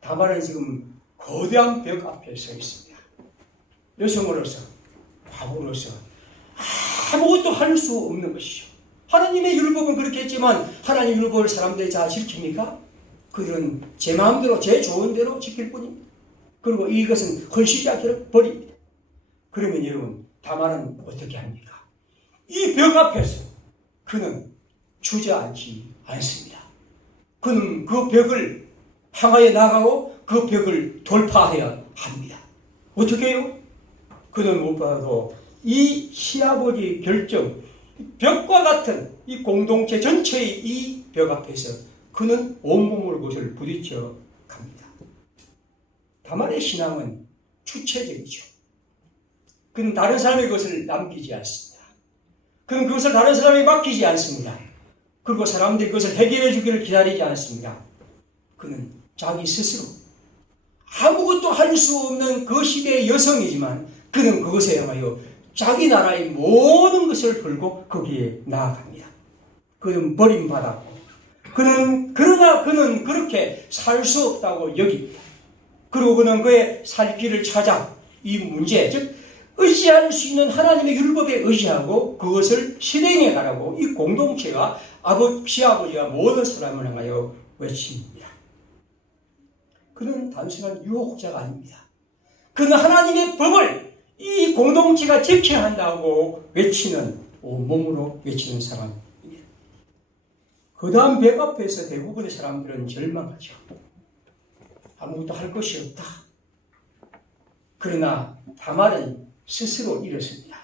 다말은 지금 거대한 벽 앞에 서 있습니다. 여성으로서, 과부로서 아무것도 할 수 없는 것이죠. 하나님의 율법은 그렇게 했지만 하나님의 율법을 사람들이 다 지킵니까? 그들은 제 마음대로 제 좋은 대로 지킬 뿐입니다. 그리고 이것은 헌시지 않도록 버립니다. 그러면 여러분 다말은 어떻게 합니까? 이 벽 앞에서 그는 주저앉지 않습니다. 그는 그 벽을 향하여 나가고 그 벽을 돌파해야 합니다. 어떻게 해요? 그는 무엇보다도 이 시아버지의 결정, 벽과 같은 이 공동체 전체의 이 벽 앞에서 그는 온몸으로 그것을 부딪혀 갑니다. 다말의 신앙은 주체적이죠. 그는 다른 사람의 것을 남기지 않습니다. 그는 그것을 다른 사람에게 맡기지 않습니다. 그리고 사람들이 그것을 해결해 주기를 기다리지 않습니다. 그는 자기 스스로 아무것도 할 수 없는 그 시대의 여성이지만 그는 그것에 향하여 자기 나라의 모든 것을 걸고 거기에 나아갑니다. 그는 버림받았고 그러나 그는 그렇게 살 수 없다고 여깁니다. 그리고 그는 그의 살 길을 찾아 이 문제, 즉 의지할 수 있는 하나님의 율법에 의지하고 그것을 실행해 가라고 이 공동체가 시아버지와 모든 사람을 향하여 외칩니다. 그는 단순한 유혹자가 아닙니다. 그는 하나님의 법을 이 공동체가 지켜야 한다고 외치는, 온몸으로 외치는 사람입니다. 그 다음 벽 앞에서 대부분의 사람들은 절망하죠. 아무것도 할 것이 없다. 그러나 다말은 스스로 이렇습니다.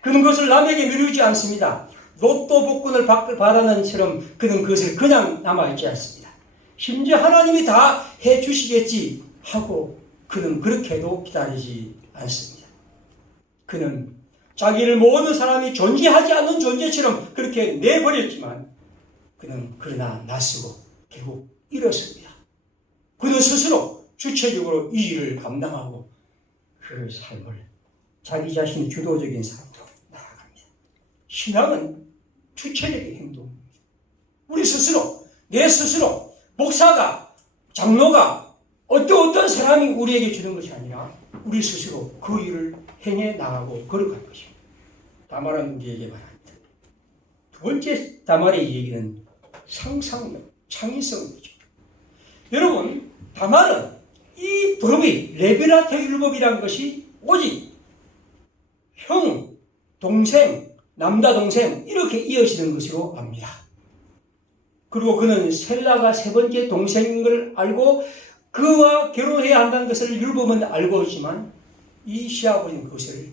그는 그것을 남에게 미루지 않습니다. 로또 복권을 바라는 처럼 그는 그것을 그냥 남아있지 않습니다. 심지어 하나님이 다 해주시겠지 하고 그는 그렇게도 기다리지 않습니다. 그는 자기를 모든 사람이 존재하지 않는 존재처럼 그렇게 내버렸지만 그는 그러나 나서고 결국 잃었습니다. 그는 스스로 주체적으로 이 일을 감당하고 그 삶을 자기 자신의 주도적인 삶으로 나아갑니다. 신앙은 주체적인 행동입니다. 우리 스스로, 내 스스로, 목사가, 장로가, 어떤 사람이 우리에게 주는 것이 아니라 우리 스스로 그 일을 행해 나가고 걸어갈 것입니다. 다말은 우리에게 말합니다. 두 번째 다말의 얘기는 상상력, 창의성이죠. 여러분, 다말은 이 법이 레비라타 율법이라는 것이 오직 형, 동생, 남자 동생 이렇게 이어지는 것으로 압니다. 그리고 그는 셀라가 세 번째 동생인 걸 알고 그와 결혼해야 한다는 것을 율법은 알고 있지만 이 시아버지는 그것을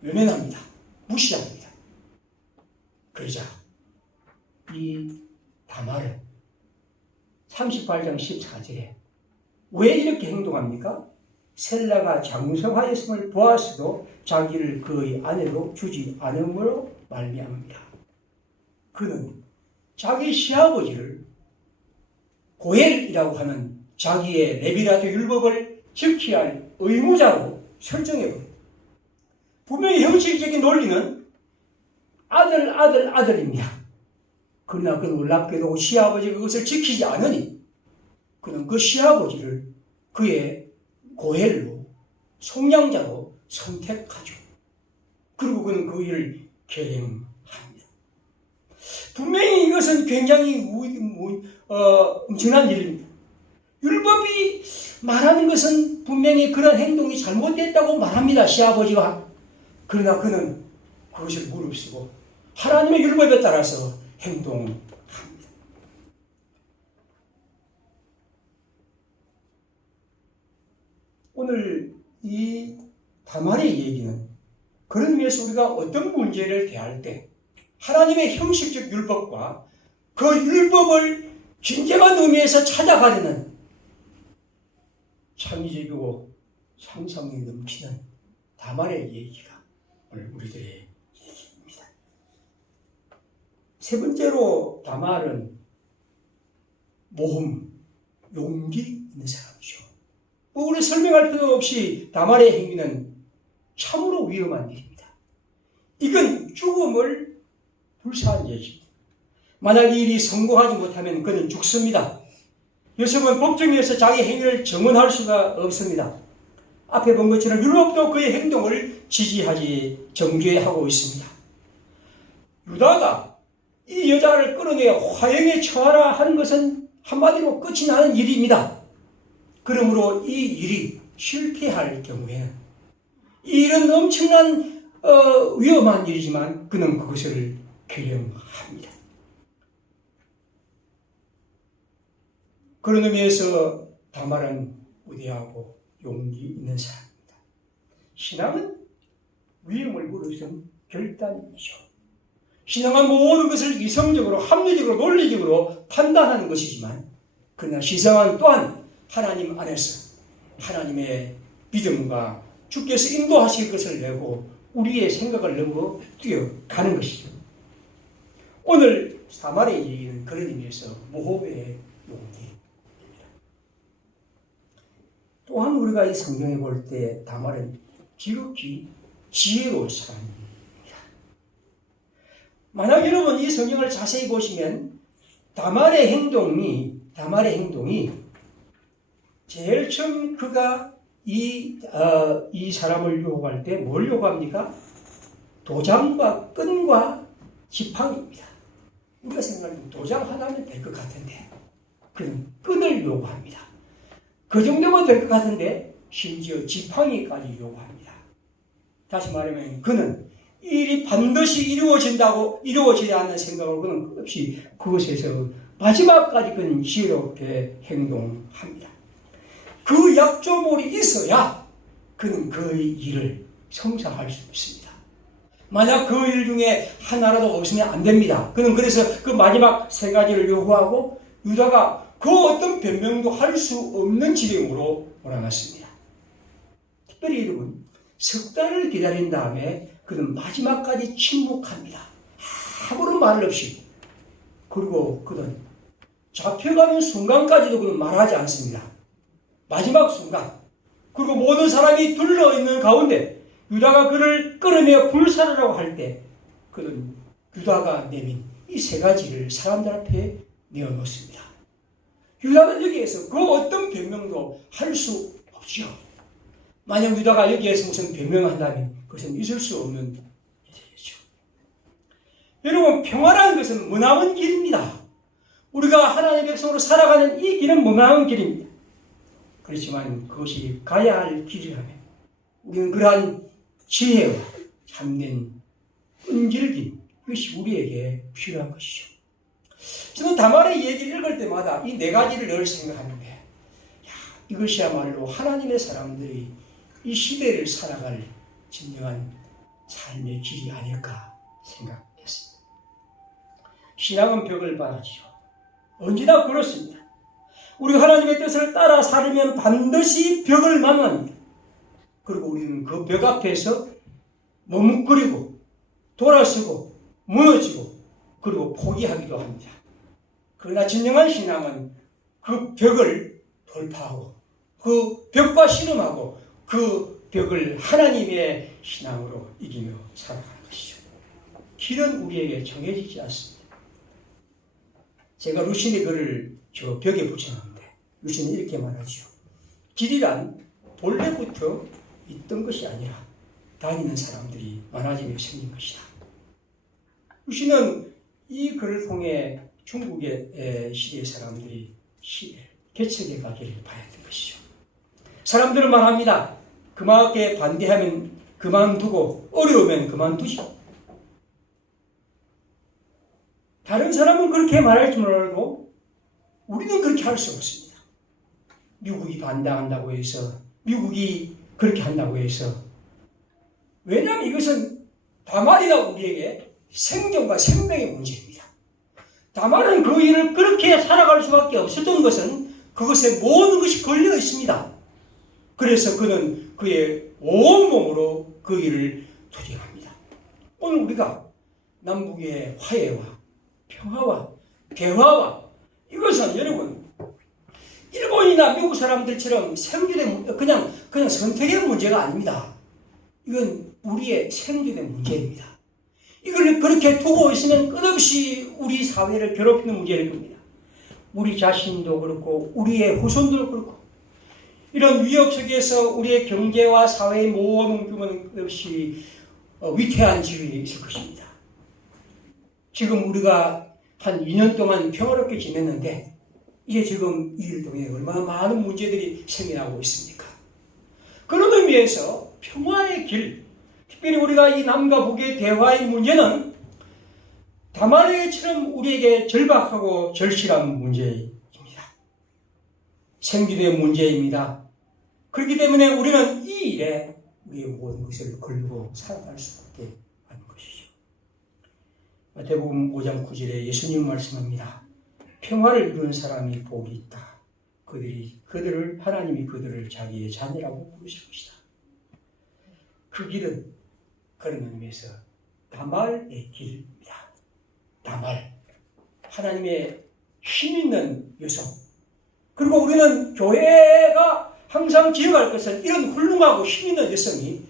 외면합니다. 무시합니다. 그러자 이 다말은 38장 14절에 왜 이렇게 행동합니까? 셀라가 장성하였음을 보았어도 자기를 그의 아내로 주지 않음으로 말미암습니다. 그는 자기 시아버지를 고엘이라고 하는 자기의 레비라토 율법을 지켜야 할 의무자로 설정해버립니다. 분명히 형식적인 논리는 아들입니다. 그러나 그는 놀랍게도 시아버지가 그것을 지키지 않으니 그는 그 시아버지를 그의 고엘로 속량자로 선택하죠. 그리고 그는 그 일을 계행합니다. 분명히 이것은 굉장히 엄청난 일입니다. 율법이 말하는 것은 분명히 그런 행동이 잘못됐다고 말합니다. 시아버지가. 그러나 그는 그것을 무릅쓰고 하나님의 율법에 따라서 행동합니다. 이 다말의 얘기는 그런 의미에서 우리가 어떤 문제를 대할 때 하나님의 형식적 율법과 그 율법을 진정한 의미에서 찾아가려는 창의적이고 상상력이 넘치는 다말의 얘기가 오늘 우리들의 얘기입니다. 세 번째로 다말은 모험, 용기 있는 사람이죠. 우리 설명할 필요 없이 다말의 행위는 참으로 위험한 일입니다. 이건 죽음을 불사한 얘기입니다. 만약 이 일이 성공하지 못하면 그는 죽습니다. 요셉은 법정에서 자기 행위를 증언할 수가 없습니다. 앞에 본 것처럼 율법도 그의 행동을 지지하지 정죄하고 있습니다. 유다가 이 여자를 끌어내 화형에 처하라 하는 것은 한마디로 끝이 나는 일입니다. 그러므로 이 일이 실패할 경우에는 이 일은 엄청난 위험한 일이지만 그는 그것을 결정합니다. 그런 의미에서 다말은 위대하고 용기 있는 사람입니다. 신앙은 위험을 무릅쓴 결단이죠. 신앙은 모든 것을 이성적으로, 합리적으로, 논리적으로 판단하는 것이지만 그러나 신앙은 또한 하나님 안에서 하나님의 믿음과 주께서 인도하실 것을 내고 우리의 생각을 넘어 뛰어가는 것이죠. 오늘 다말의 얘기는 그런 의미에서 모험의 용기. 또한 우리가 이 성경에 볼 때 다말은 지극히 지혜로운 사람입니다. 만약 여러분 이 성경을 자세히 보시면 다말의 행동이 제일 처음 그가 이 사람을 유혹할 때 뭘 요구합니까? 도장과 끈과 지팡이입니다. 우리가 생각하면 도장 하나면 될 것 같은데 그는 끈을 요구합니다. 그 정도면 될 것 같은데 심지어 지팡이까지 요구합니다. 다시 말하면 그는 이 일이 반드시 이루어져야 하는 생각으로 그는 끝없이 그것에서 마지막까지 그는 지혜롭게 행동합니다. 그 약조물이 있어야 그는 그의 일을 성사할 수 있습니다. 만약 그 일 중에 하나라도 없으면 안 됩니다. 그는 그래서 그 마지막 세 가지를 요구하고 유다가 그 어떤 변명도 할 수 없는 지경으로 몰아놨습니다. 특별히 여러분, 석 달을 기다린 다음에 그는 마지막까지 침묵합니다. 아무런 말 없이. 그리고 그는 잡혀가는 순간까지도 그는 말하지 않습니다. 마지막 순간. 그리고 모든 사람이 둘러있는 가운데 유다가 그를 끌어내어 불살하라고 할 때 그는 유다가 내민 이 세 가지를 사람들 앞에 내어놓습니다. 유다는 여기에서 그 어떤 변명도 할 수 없죠. 만약 유다가 여기에서 무슨 변명을 한다면 그것은 있을 수 없는 일이죠. 여러분, 평화라는 것은 머나먼 길입니다. 우리가 하나님의 백성으로 살아가는 이 길은 머나먼 길입니다. 그렇지만 그것이 가야 할 길이라면 우리는 그러한 지혜와 참된 끈질김, 그것이 우리에게 필요한 것이죠. 저는 다말의 얘기를 읽을 때마다 이 네 가지를 늘 생각하는데 이것이야말로 하나님의 사람들이 이 시대를 살아갈 진정한 삶의 길이 아닐까 생각했습니다. 신앙은 벽을 바라지요. 언제나 그렇습니다. 우리가 하나님의 뜻을 따라 살면 반드시 벽을 만납니다. 그리고 우리는 그 벽 앞에서 머뭇거리고 돌아서고 무너지고 그리고 포기하기도 합니다. 그러나 진정한 신앙은 그 벽을 돌파하고 그 벽과 씨름하고 그 벽을 하나님의 신앙으로 이기며 살아가는 것이죠. 길은 우리에게 정해지지 않습니다. 제가 루신의 글을 저 벽에 붙여놨는데 루신은 이렇게 말하죠. 길이란 본래부터 있던 것이 아니라 다니는 사람들이 많아지며 생긴 것이다. 루신은 이 글을 통해 중국의 시대의 사람들이 개척해 가기를 바랬던 것이죠. 사람들은 말합니다. 그만하게 반대하면 그만두고 어려우면 그만두죠. 다른 사람은 그렇게 말할지 몰라도 우리는 그렇게 할 수 없습니다. 미국이 반대한다고 해서 미국이 그렇게 한다고 해서, 왜냐하면 이것은 다말이나 우리에게 생존과 생명의 문제입니다. 다말은 그 일을 그렇게 살아갈 수밖에 없었던 것은 그것에 모든 것이 걸려 있습니다. 그래서 그는 그의 온몸으로 그 일을 투쟁합니다. 오늘 우리가 남북의 화해와 평화와 대화와, 이것은 여러분 일본이나 미국 사람들처럼 생존의 그냥 선택의 문제가 아닙니다. 이건 우리의 생존의 문제입니다. 이걸 그렇게 두고 있으면 끝없이 우리 사회를 괴롭히는 문제일 겁니다. 우리 자신도 그렇고 우리의 후손도 그렇고, 이런 위협 속에서 우리의 경제와 사회의 모든 규모는 끝없이 위태한 지위에 있을 것입니다. 지금 우리가 한 2년 동안 평화롭게 지냈는데 이제 지금 이 일 통해 얼마나 많은 문제들이 생겨나고 있습니까? 그런 의미에서 평화의 길, 특별히 우리가 이 남과 북의 대화의 문제는 다말에처럼 우리에게 절박하고 절실한 문제입니다. 생존의 문제입니다. 그렇기 때문에 우리는 이 일에 우리의 모든 것을 걸고 살아갈 수밖에 없는 것이죠. 마태복음 5장 9절에 예수님 말씀합니다. 평화를 이루는 사람이 복이 있다. 하나님이 그들을 자기의 자녀라고 부르실 것이다. 그 길은 그런 의미에서 다말의 길입니다. 다말, 하나님의 힘 있는 여성. 그리고 우리는 교회가 항상 기억할 것은 이런 훌륭하고 힘 있는 여성이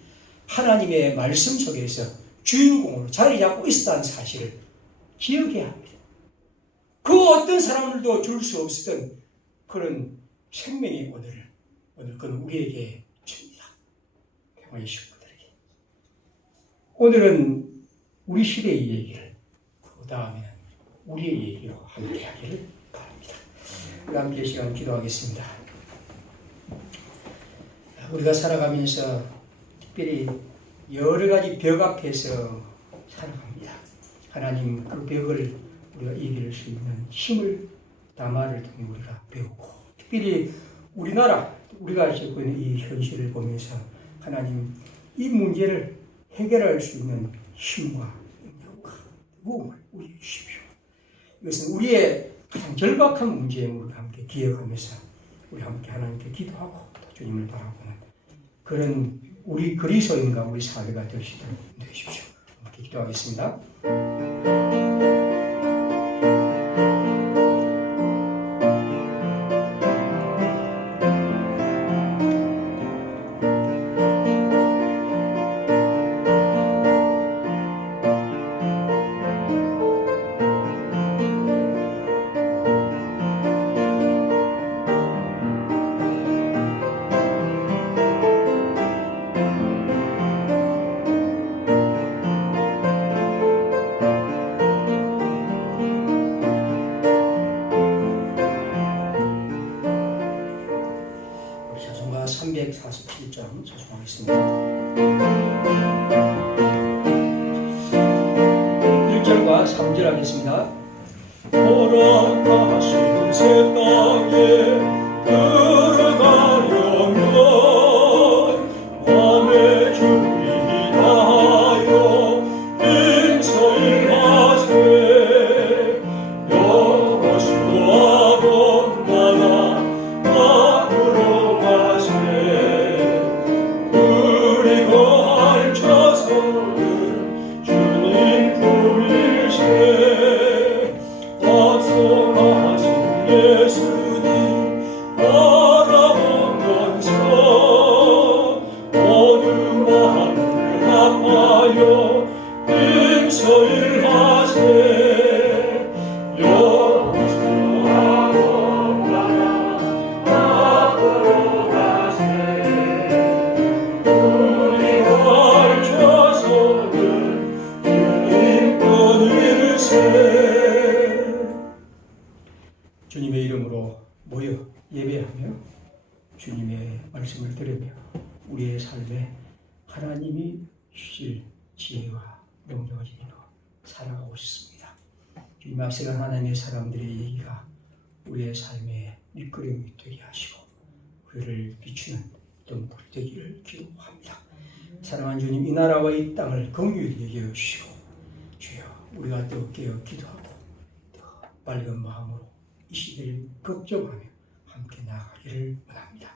하나님의 말씀 속에서 주인공으로 자리 잡고 있었다는 사실을 기억해야 합니다. 그 어떤 사람들도 줄 수 없었던 그런 생명의 오늘 그는 우리에게 줍니다. 평화의 식구들에게. 오늘은 우리 시대의 얘기를, 그 다음에는 우리의 얘기로 함께 하기를 바랍니다. 우리 함께 시간 기도하겠습니다. 우리가 살아가면서 특별히 여러 가지 벽 앞에서 살아갑니다. 하나님 그 벽을 우리가 이길 수 있는 힘을 다말을 통해 우리가 배우고, 특별히 우리나라, 우리가 지고 있는 이 현실을 보면서 하나님 이 문제를 해결할 수 있는 힘과 능력과 무엇을 우리에게 주십시오. 이것은 우리의 가장 절박한 문제임을 우리가 함께 기억하면서 우리 함께 하나님께 기도하고 또 주님을 바라보는 그런 우리 그리스도인과 우리 사회가 될 수 있도록 인도해 주십시오. 함께 기도하겠습니다. 자son가 347장 저송하겠습니다. 1절과 3절 하겠습니다. 허락하신 새 땅에 들어가려면 밤에 준비 다하여 인서일하세. 여호수아 번나라 앞으로 가세. 우리 거할 처소는 주님 품일세. 약속하신 예수님 바라보면서 모든 마음을 합하여 임서일하세. 여호수아 번나라 앞으로 가세. 우리 거할 처소는 주님 뿐일세. 주님의 이름으로 모여 예배하며 주님의 말씀을 들으며 우리의 삶에 하나님이 주실 지혜와 능력을 지니고 살아가고 싶습니다. 주님 앞서 하나님의 사람들의 얘기가 우리의 삶에 밑거름이 되게 하시고 우리를 비추는 붙든 불이 되기를 기도합니다. 사랑하는 주님, 이 나라와 이 땅을 긍휼히 여겨주시고 주여 우리가 또 깨어 기도하고 또 밝은 마음으로 이 시대를 걱정하며 함께 나아가기를 원합니다.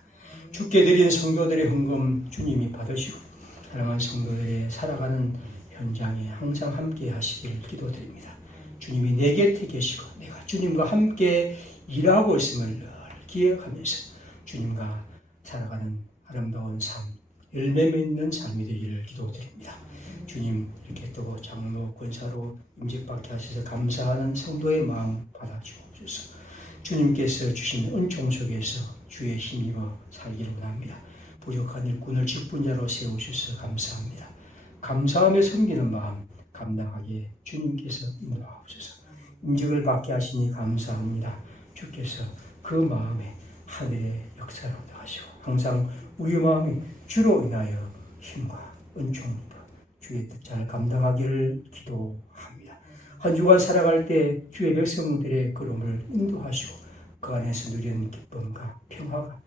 주께 드린 성도들의 헌금 주님이 받으시고 사랑하는 성도들의 살아가는 현장에 항상 함께 하시기를 기도드립니다. 주님이 내 곁에 계시고 내가 주님과 함께 일하고 있음을 늘 기억하면서 주님과 살아가는 아름다운 삶, 열매 맺는 삶이 되기를 기도드립니다. 주님 이렇게 또 장로 권사로 임직받게 하셔서 감사하는 성도의 마음 받아주옵소서. 주님께서 주신 은총 속에서 주의 힘입어 살기를 원합니다. 부족한 일꾼을 직분자로 세우셔서 감사합니다. 감사하며 섬기는 마음 감당하기에 주님께서 인도하옵소서. 임직을 받게 하시니 감사합니다. 주께서 그 마음에 하늘의 역사를 하시고 항상 우리 마음이 주로 인하여 힘과 은총을 주의 뜻 잘 감당하기를 기도합니다. 한 주간 살아갈 때 주의 백성들의 걸음을 인도하시고 그 안에서 누리는 기쁨과 평화가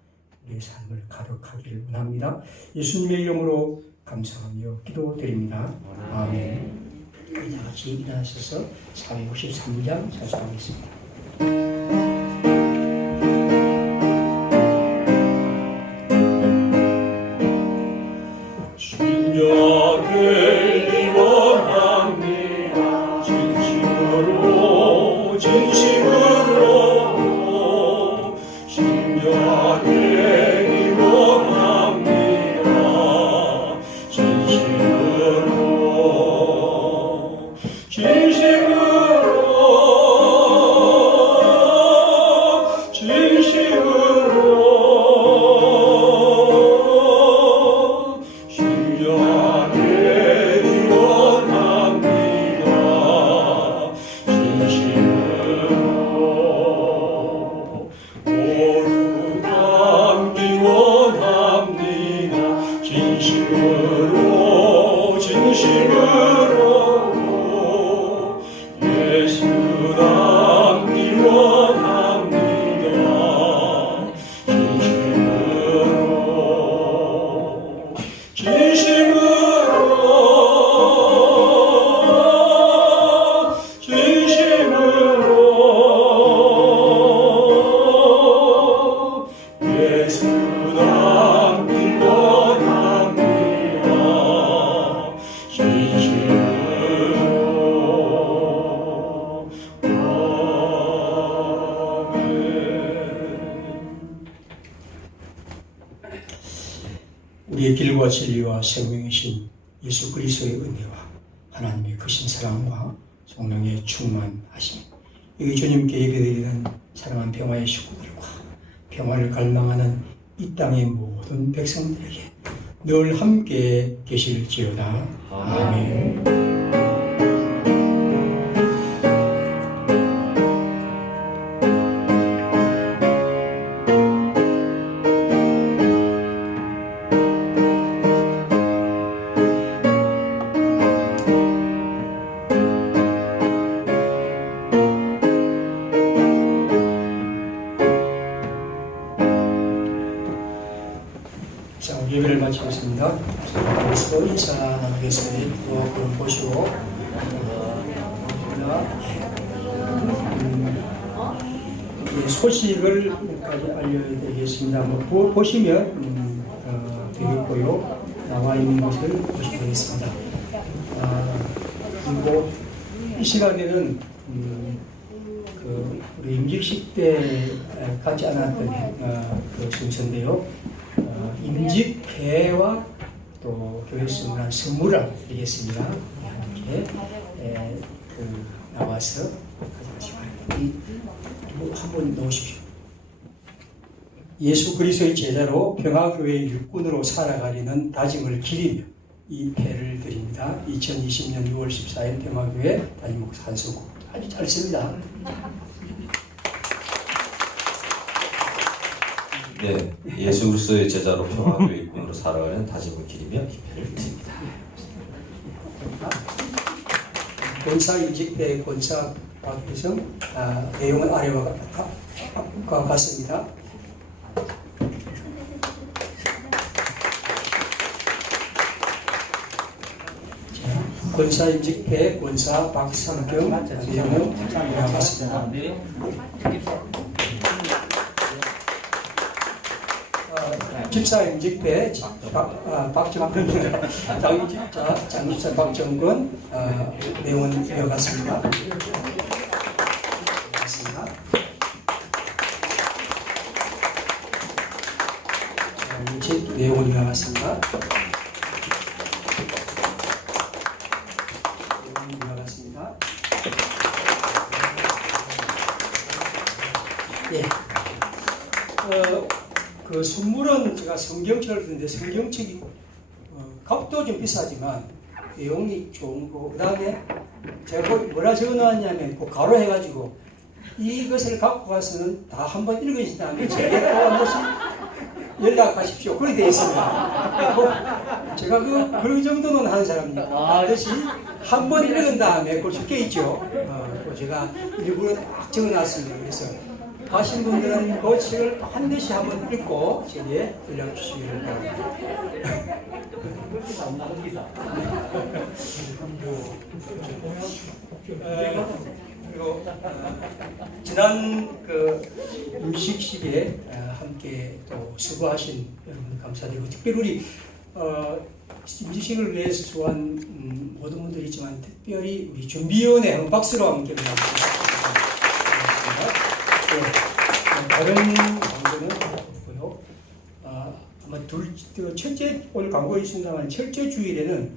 우리의 삶을 가득하기를 원합니다. 예수님의 이름으로 감사하며 기도드립니다. 아멘. 우리 다 같이 일어나셔서 453장 사수하겠습니다. 우리의 길과 진리와 생명이신 예수 그리스도의 은혜와 하나님의 크신 사랑과 성령의 충만하심, 이 주님께 예배드리는 사랑한 평화의 식구들과 평화를 갈망하는 이 땅의 모든 백성들에게 늘 함께 계실지어다. 아멘. 자, 우리 예배를 마치겠습니다. 그리스도 인사 나누겠습니다. 그럼 보시고 소식을 까지 알려드리겠습니다. 보시면 되겠고요. 나와 있는 것을 보시면 되겠습니다. 그리고 이 시간에는 우리 임직식 때 갖지 않았던 그 순서인데요. 임직회와 또 교회 선물한 선물을 드리겠습니다. 함께 나와서 가져가시기 바랍니다. 한번 넣으십시오. 예수 그리스도의 제자로 평화교회의 육군으로 살아가려는 다짐을 기리며 이 회를 드립니다. 2020년 6월 14일 평화교회 담임목사 한성국. 아주 짧습니다. 네, 예수 그리스도의 제자로 평화교회 육군으로 살아가는 다짐을 기리며 이 회를 드립니다. 권사 임직대 권사 박혜성, 내용은 아래와 같습니다. 권사임직회 권사 박상경 내용을 요약했습니다. 집사임직회 박정근 장집사 박정근 내용은 요약했습니다. 내용을 요약했습니다. 예. 그 선물은 제가 성경책을 듣는데 성경책이 값도 좀 비싸지만 내용이 좋은 거. 그 다음에 제가 뭐라 적어놨냐면 그 가로 해가지고 이것을 갖고 가서는 다 한번 읽으신 다음에 제게 또 한 번씩 연락하십시오. 그렇게 되어 있습니다. 제가 그 정도는 하는 사람이니까 반드시 한 번 읽은 다음에 그걸 적혀 있죠. 제가 일부러 딱 적어놨습니다. 그래서 가신 분들은 그 책을 반드시 한번 읽고 제게 연락 주시기를 바랍니다. 그리고 지난 그 임식식에 함께 또 수고하신 여러분 감사드리고 특별히 우리 임식식을 위해서 수고한 모든 분들이 있지만 특별히 우리 준비위원회 한번 박수로 함께 부탁드립니다. 다른 광고는 없고요. 아마 첫째 오늘 광고에 있습니다만 첫째 주일에는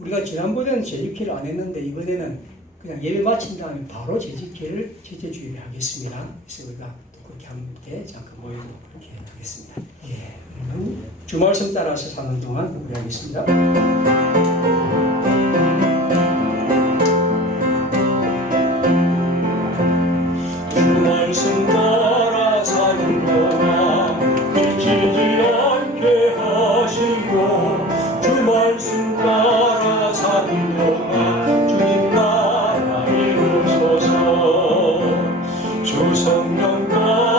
우리가 지난번에는 재직회를 안 했는데 이번에는 그냥 예배 마친 다음에 바로 재직회를 첫째 주일에 하겠습니다. 그래서 우리가 그렇게 함께 잠깐 모이고 그렇게 하겠습니다. 예, 주 말씀 따라서 사는 동안 우리 하겠습니다. 말씀 따라 사는 동안 그치지 않게 하시고 주 말씀 따라 사는 동안 주님 나라 이루소서 주 성령 따라